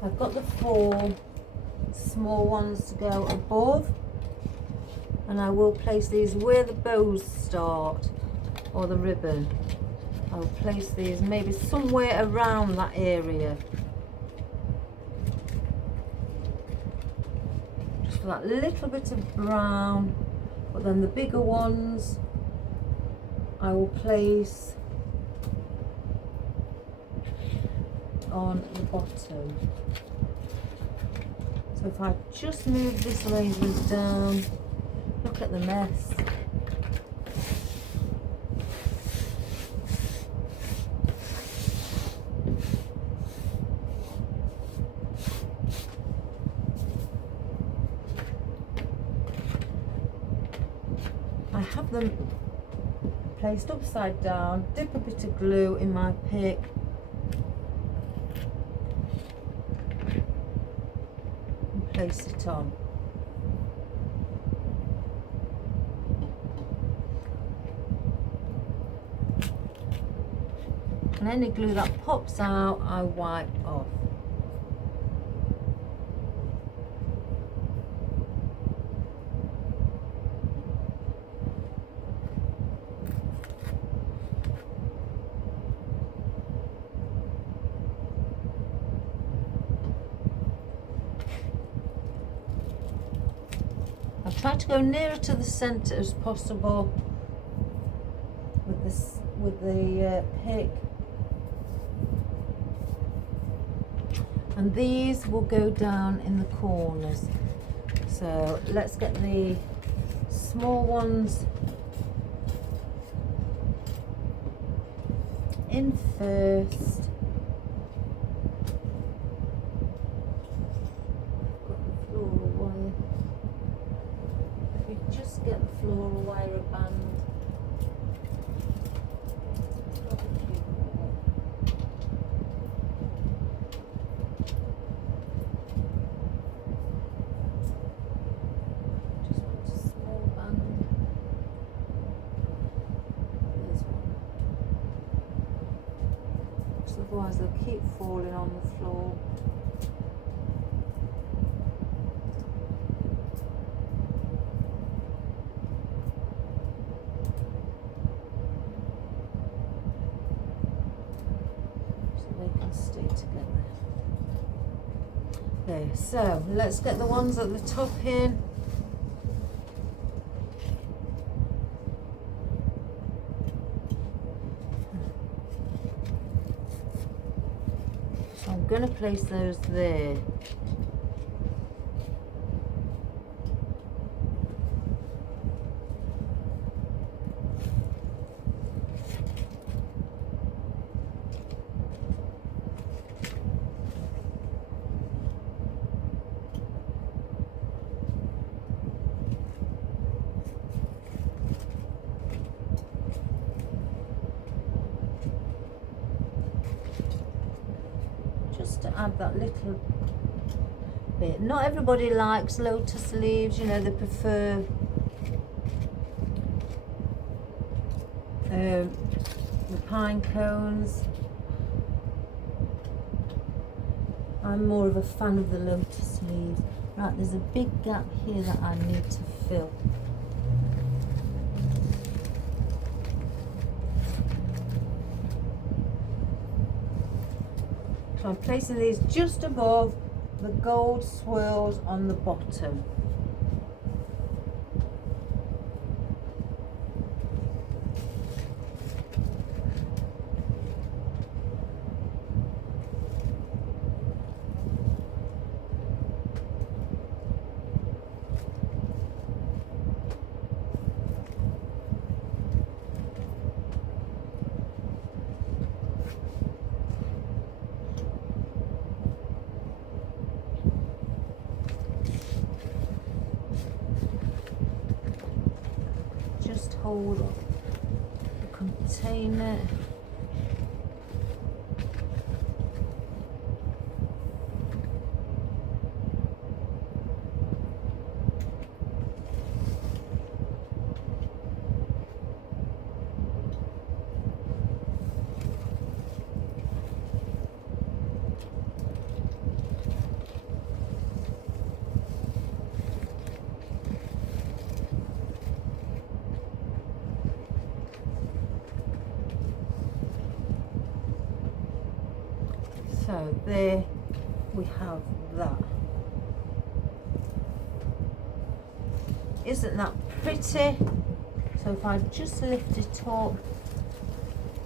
I've got the 4 small ones to go above, and I will place these where the bows start, or the ribbon. I'll place these maybe somewhere around that area. For that little bit of brown, but then the bigger ones I will place on the bottom. So if I just move this arrangement down, look at the mess. I have them placed upside down, dip a bit of glue in my pick, and place it on. And any glue that pops out, I wipe off. Try to go nearer to the centre as possible with this, with the pick. And these will go down in the corners. So let's get the small ones in first. Just get the floral wire band. Just want a small band. There's one. Because otherwise they'll keep falling on the floor. Stay together. There, so let's get the ones at the top in. So I'm going to place those there. Just to add that little bit. Not everybody likes lotus leaves, you know, they prefer the pine cones. I'm more of a fan of the lotus leaves. Right, there's a big gap here that I need to fill. So I'm placing these just above the gold swirls on the bottom. Just hold up the container. So there we have that. Isn't that pretty? So if I just lift it up,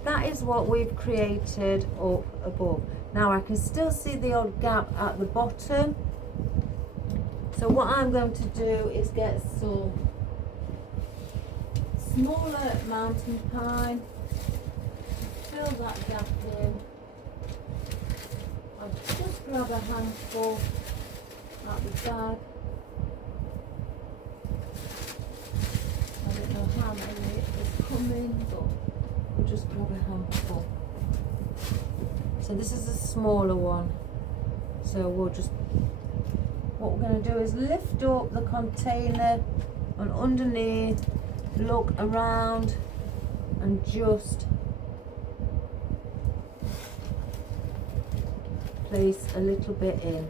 that is what we've created up above. Now I can still see the odd gap at the bottom. So what I'm going to do is get some smaller mountain pine, fill that gap in. I'll just grab a handful out the bag. I don't know how many is coming, but we'll just grab a handful. So this is a smaller one. So we'll just, what we're going to do is lift up the container and underneath, look around and just place a little bit in.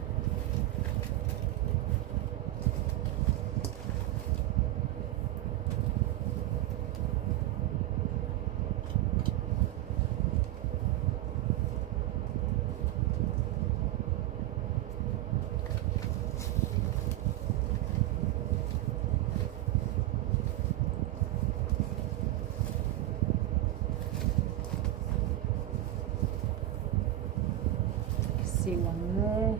see one there.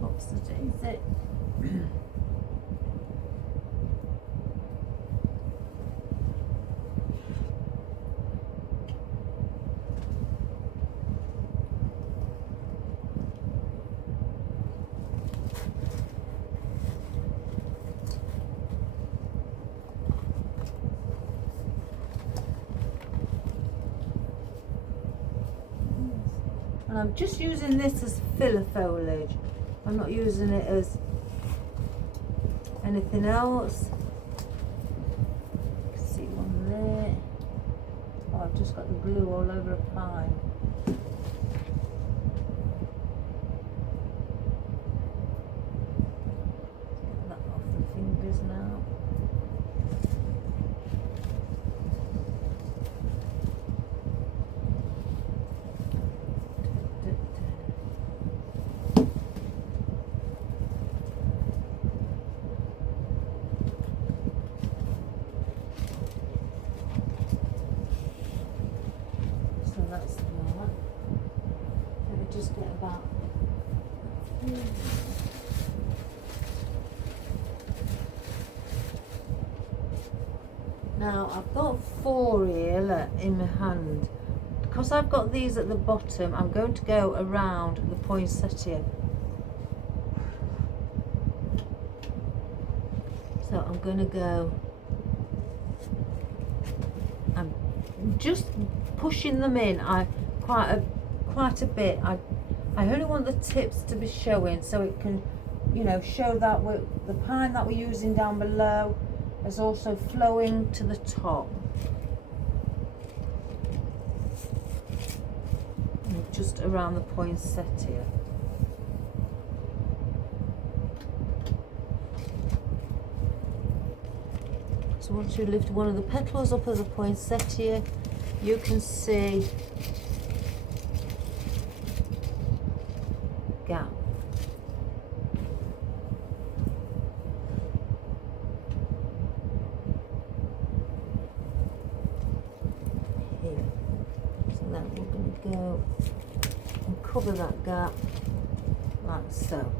What's the daisy? And I'm just using this as filler foliage. I'm not using it as anything else. You can see one there. Oh, I've just got the glue all over a pine. Get that off the fingers now. That's the one. Let me just get about. Now I've got 4 here in my hand. Because I've got these at the bottom, I'm going to go around the poinsettia. So I'm going to go. I'm just pushing them in. Quite a bit. I only want the tips to be showing, so it can, you know, show that the pine that we're using down below is also flowing to the top. And just around the poinsettia. So once you lift one of the petals up of the poinsettia, you can see gap. Here. So then we're going to go and cover that gap like so.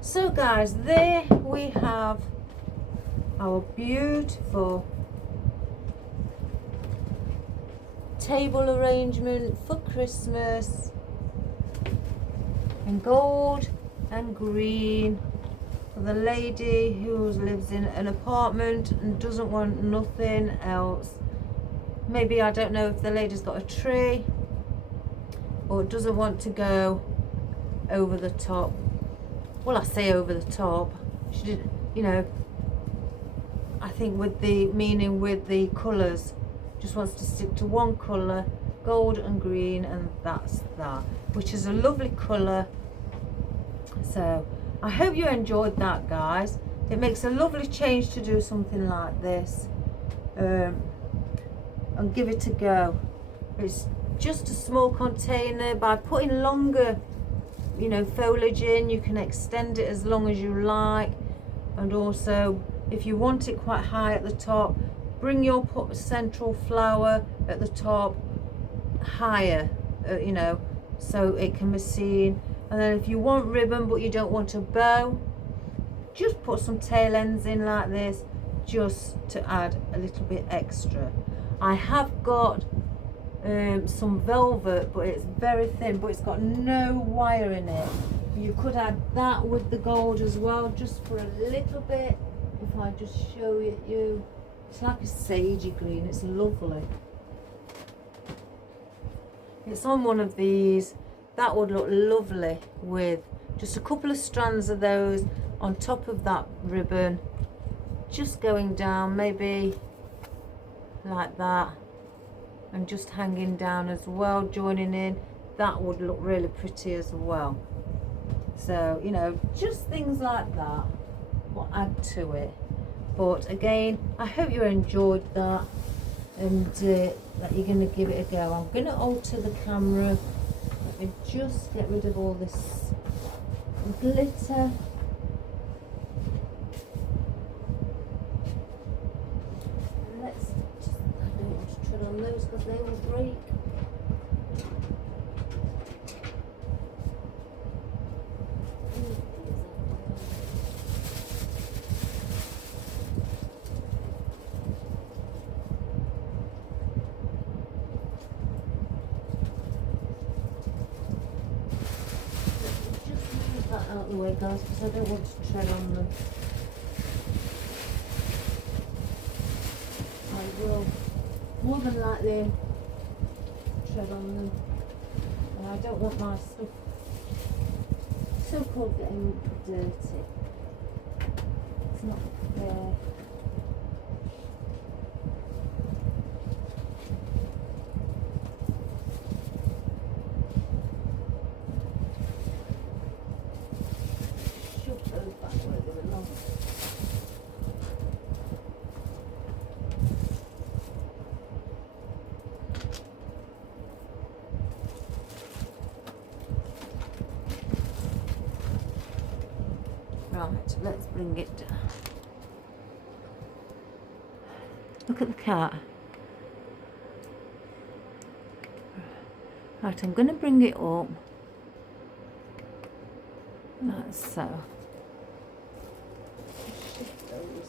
So guys, there we have our beautiful table arrangement for Christmas in gold and green for the lady who lives in an apartment and doesn't want nothing else. Maybe, I don't know if the lady's got a tree or doesn't want to go over the top. Well, I say over the top. She did, you know, I think with the meaning with the colours, just wants to stick to one colour, gold and green, and that's that, which is a lovely colour. So I hope you enjoyed that, guys. It makes a lovely change to do something like this and give it a go. It's just a small container. By putting longer, you know, foliage in, you can extend it as long as you like. And also, if you want it quite high at the top, bring your central flower at the top higher, you know, so it can be seen. And then if you want ribbon but you don't want a bow, just put some tail ends in like this, just to add a little bit extra. I have got some velvet, but it's very thin, but it's got no wire in it. You could add that with the gold as well, just for a little bit. If I just show it you, it's like a sagey green. It's lovely. It's on one of these. That would look lovely with just a couple of strands of those on top of that ribbon, just going down maybe like that, and just hanging down as well, joining in. That would look really pretty as well. So, you know, just things like that will add to it. But again, I hope you enjoyed that, and that you're going to give it a go. I'm going to alter the camera. Let me just get rid of all this glitter. Let's just, I don't want to tread on those because they will break. Out of the way, guys, because I don't want to tread on them. I will more than likely tread on them, and I don't want my stuff so-called getting dirty. It's not fair. Right, let's bring it down. Look at the cat. Right, I'm going to bring it up. Like so. Shift those.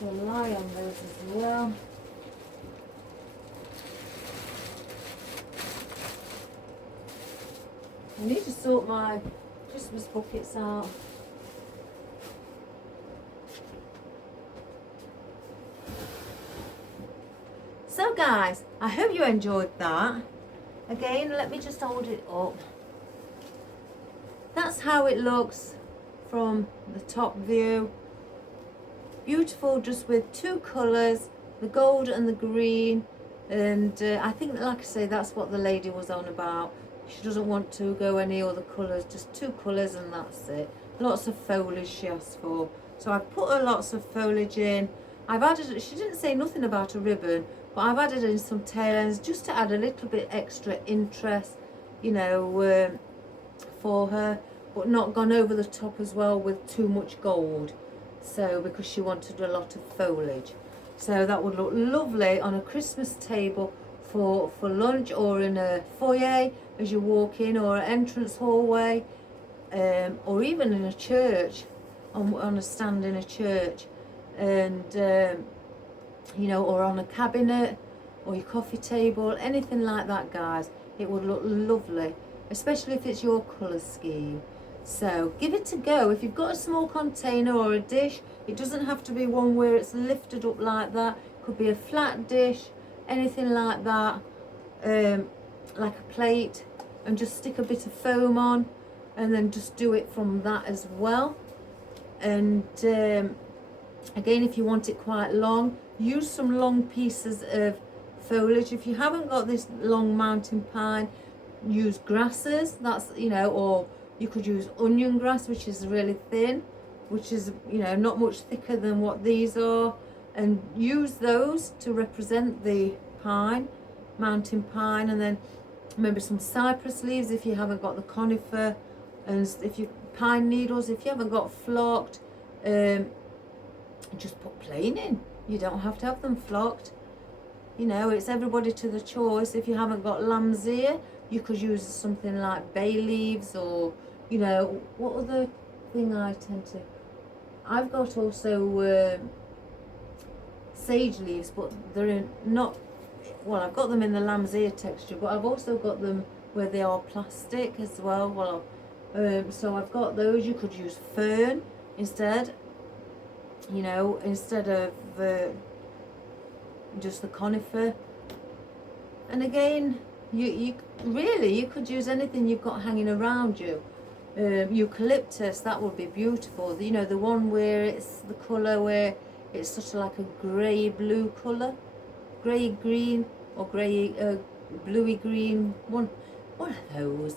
So lie on those as well. I need to sort my Christmas buckets out. So guys, I hope you enjoyed that. Again, let me just hold it up. That's how it looks from the top view. Beautiful, just with two colours, the gold and the green. And I think, like I say, that's what the lady was on about. She doesn't want to go any other colours, just two colours and that's it. Lots of foliage she asked for. So I've put her lots of foliage in. I've added, she didn't say nothing about a ribbon, but I've added in some tail ends just to add a little bit extra interest, you know, for her, but not gone over the top as well with too much gold. So because she wanted a lot of foliage. So that would look lovely on a Christmas table for lunch, or in a foyer as you walk in, or an entrance hallway, or even in a church, on a stand in a church, and you know, or on a cabinet or your coffee table, anything like that, guys. It would look lovely, especially if it's your colour scheme. So give it a go. If you've got a small container or a dish, it doesn't have to be one where it's lifted up like that. It could be a flat dish, anything like that, like a plate, and just stick a bit of foam on, and then just do it from that as well. And again, if you want it quite long, use some long pieces of foliage. If you haven't got this long mountain pine, use grasses, that's, you know, or you could use onion grass, which is really thin, which is, you know, not much thicker than what these are, and use those to represent the pine, mountain pine. And then maybe some cypress leaves if you haven't got the conifer, and if you pine needles if you haven't got flocked. Just put plain in. You don't have to have them flocked. You know, it's everybody to the choice. If you haven't got lamb's ear, you could use something like bay leaves, or, you know, what other thing I tend to... I've got also sage leaves, but they're not... Well, I've got them in the lamb's ear texture, but I've also got them where they are plastic as well. Well, so I've got those. You could use fern instead, you know, instead of just the conifer. And again, you really, you could use anything you've got hanging around you. Eucalyptus, that would be beautiful. You know, the one where it's the colour where it's sort of like a grey blue colour, grey green, or grey bluey green, one of those.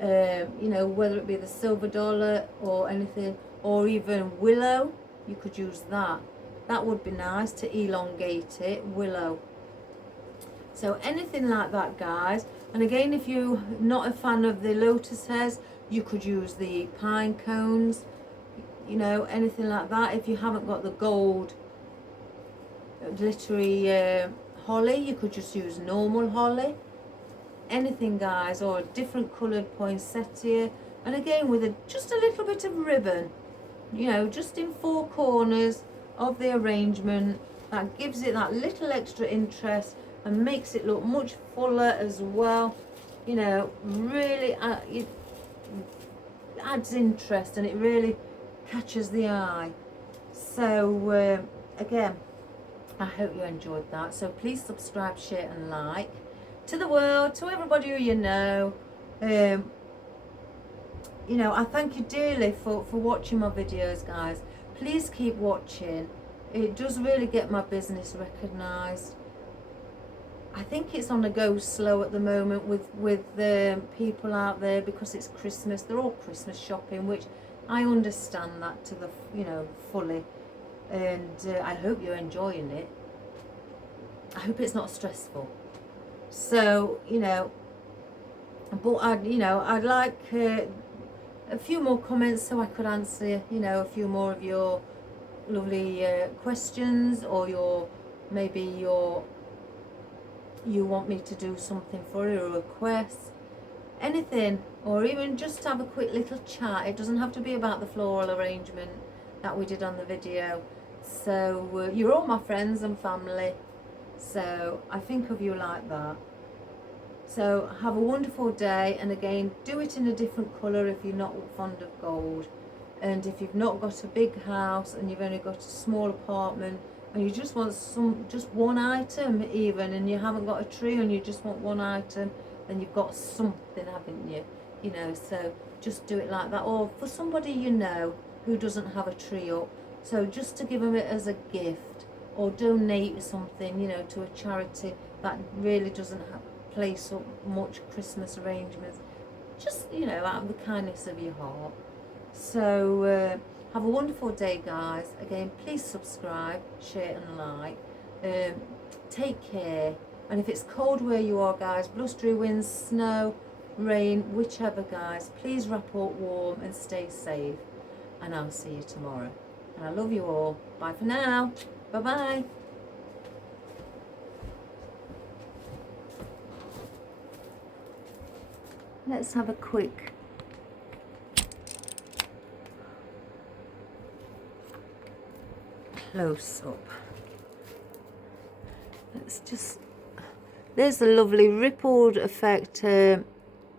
You know, whether it be the silver dollar or anything, or even willow, you could use that. That would be nice to elongate it. Willow. So anything like that, guys. And again, if you're not a fan of the lotus heads, you could use the pine cones, you know, anything like that. If you haven't got the gold glittery holly, you could just use normal holly. Anything, guys, or a different coloured poinsettia. And again, with just a little bit of ribbon, you know, just in 4 corners of the arrangement. That gives it that little extra interest and makes it look much fuller as well. You know, really it adds interest and it really catches the eye. So again, I hope you enjoyed that. So please subscribe, share and like to the world, to everybody who you know. You know, I thank you dearly for watching my videos, guys. Please keep watching. It does really get my business recognised. I think it's on a go slow at the moment with the people out there because it's Christmas. They're all Christmas shopping, which I understand that to the, you know, fully. And I hope you're enjoying it. I hope it's not stressful. So, you know, but I'd like a few more comments so I could answer, you know, a few more of your lovely questions, or you want me to do something for you, a request, anything, or even just have a quick little chat. It doesn't have to be about the floral arrangement that we did on the video. So you're all my friends and family, so I think of you like that. So have a wonderful day, and again, do it in a different colour if you're not fond of gold. And if you've not got a big house and you've only got a small apartment and you just want just one item even, and you haven't got a tree and you just want one item, then you've got something, haven't you? You know, so just do it like that. Or for somebody you know who doesn't have a tree up, so just to give them it as a gift, or donate something, you know, to a charity that really doesn't place up much Christmas arrangements, just, you know, out of the kindness of your heart. So have a wonderful day, guys. Again, please subscribe, share and like. Take care, and if it's cold where you are, guys, blustery winds, snow, rain, whichever, guys, please wrap up warm and stay safe, and I'll see you tomorrow. And I love you all. Bye for now. Bye bye. Let's have a quick close up. Let's just, there's the lovely rippled effect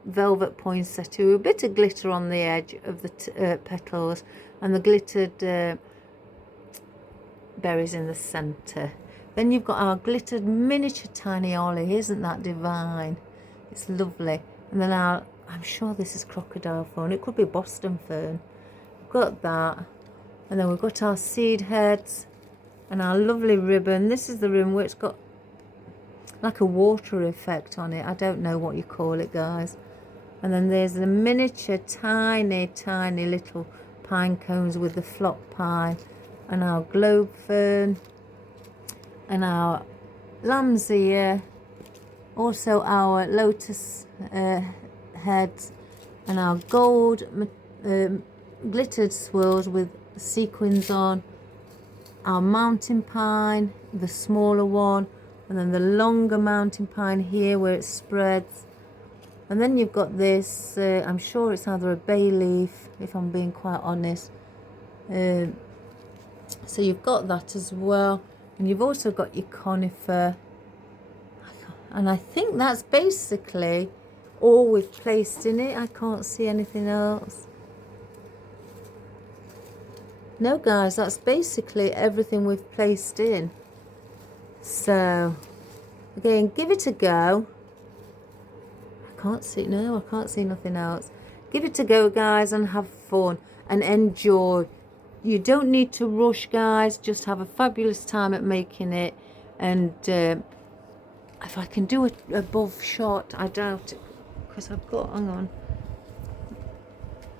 velvet poinsettia with a bit of glitter on the edge of the petals, and the glittered berries in the centre. Then you've got our glittered miniature tiny holly. Isn't that divine? It's lovely. And then I'm sure this is crocodile fern. It could be Boston fern. We've got that. And then we've got our seed heads and our lovely ribbon. This is the ribbon where it's got like a water effect on it. I don't know what you call it, guys. And then there's the miniature tiny little pine cones with the flock pine, and our globe fern, and our lamb's ear, also our lotus heads, and our gold glittered swirls with sequins on, our mountain pine, the smaller one, and then the longer mountain pine here where it spreads. And then you've got this, I'm sure it's either a bay leaf, if I'm being quite honest. So you've got that as well. And you've also got your conifer. And I think that's basically all we've placed in it. I can't see anything else. No, guys, that's basically everything we've placed in. So, again, give it a go. I can't see, no, I can't see nothing else. Give it a go, guys, and have fun and enjoy. You don't need to rush, guys. Just have a fabulous time at making it. And if I can do it above shot, I doubt it, because I've got, hang on,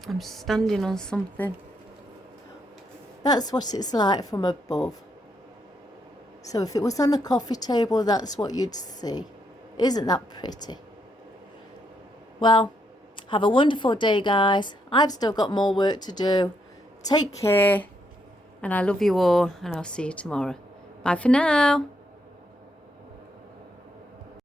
I'm standing on something. That's what it's like from above. So if it was on a coffee table, that's what you'd see. Isn't that pretty? Well, have a wonderful day, guys. I've still got more work to do. Take care, and I love you all, and I'll see you tomorrow. Bye for now.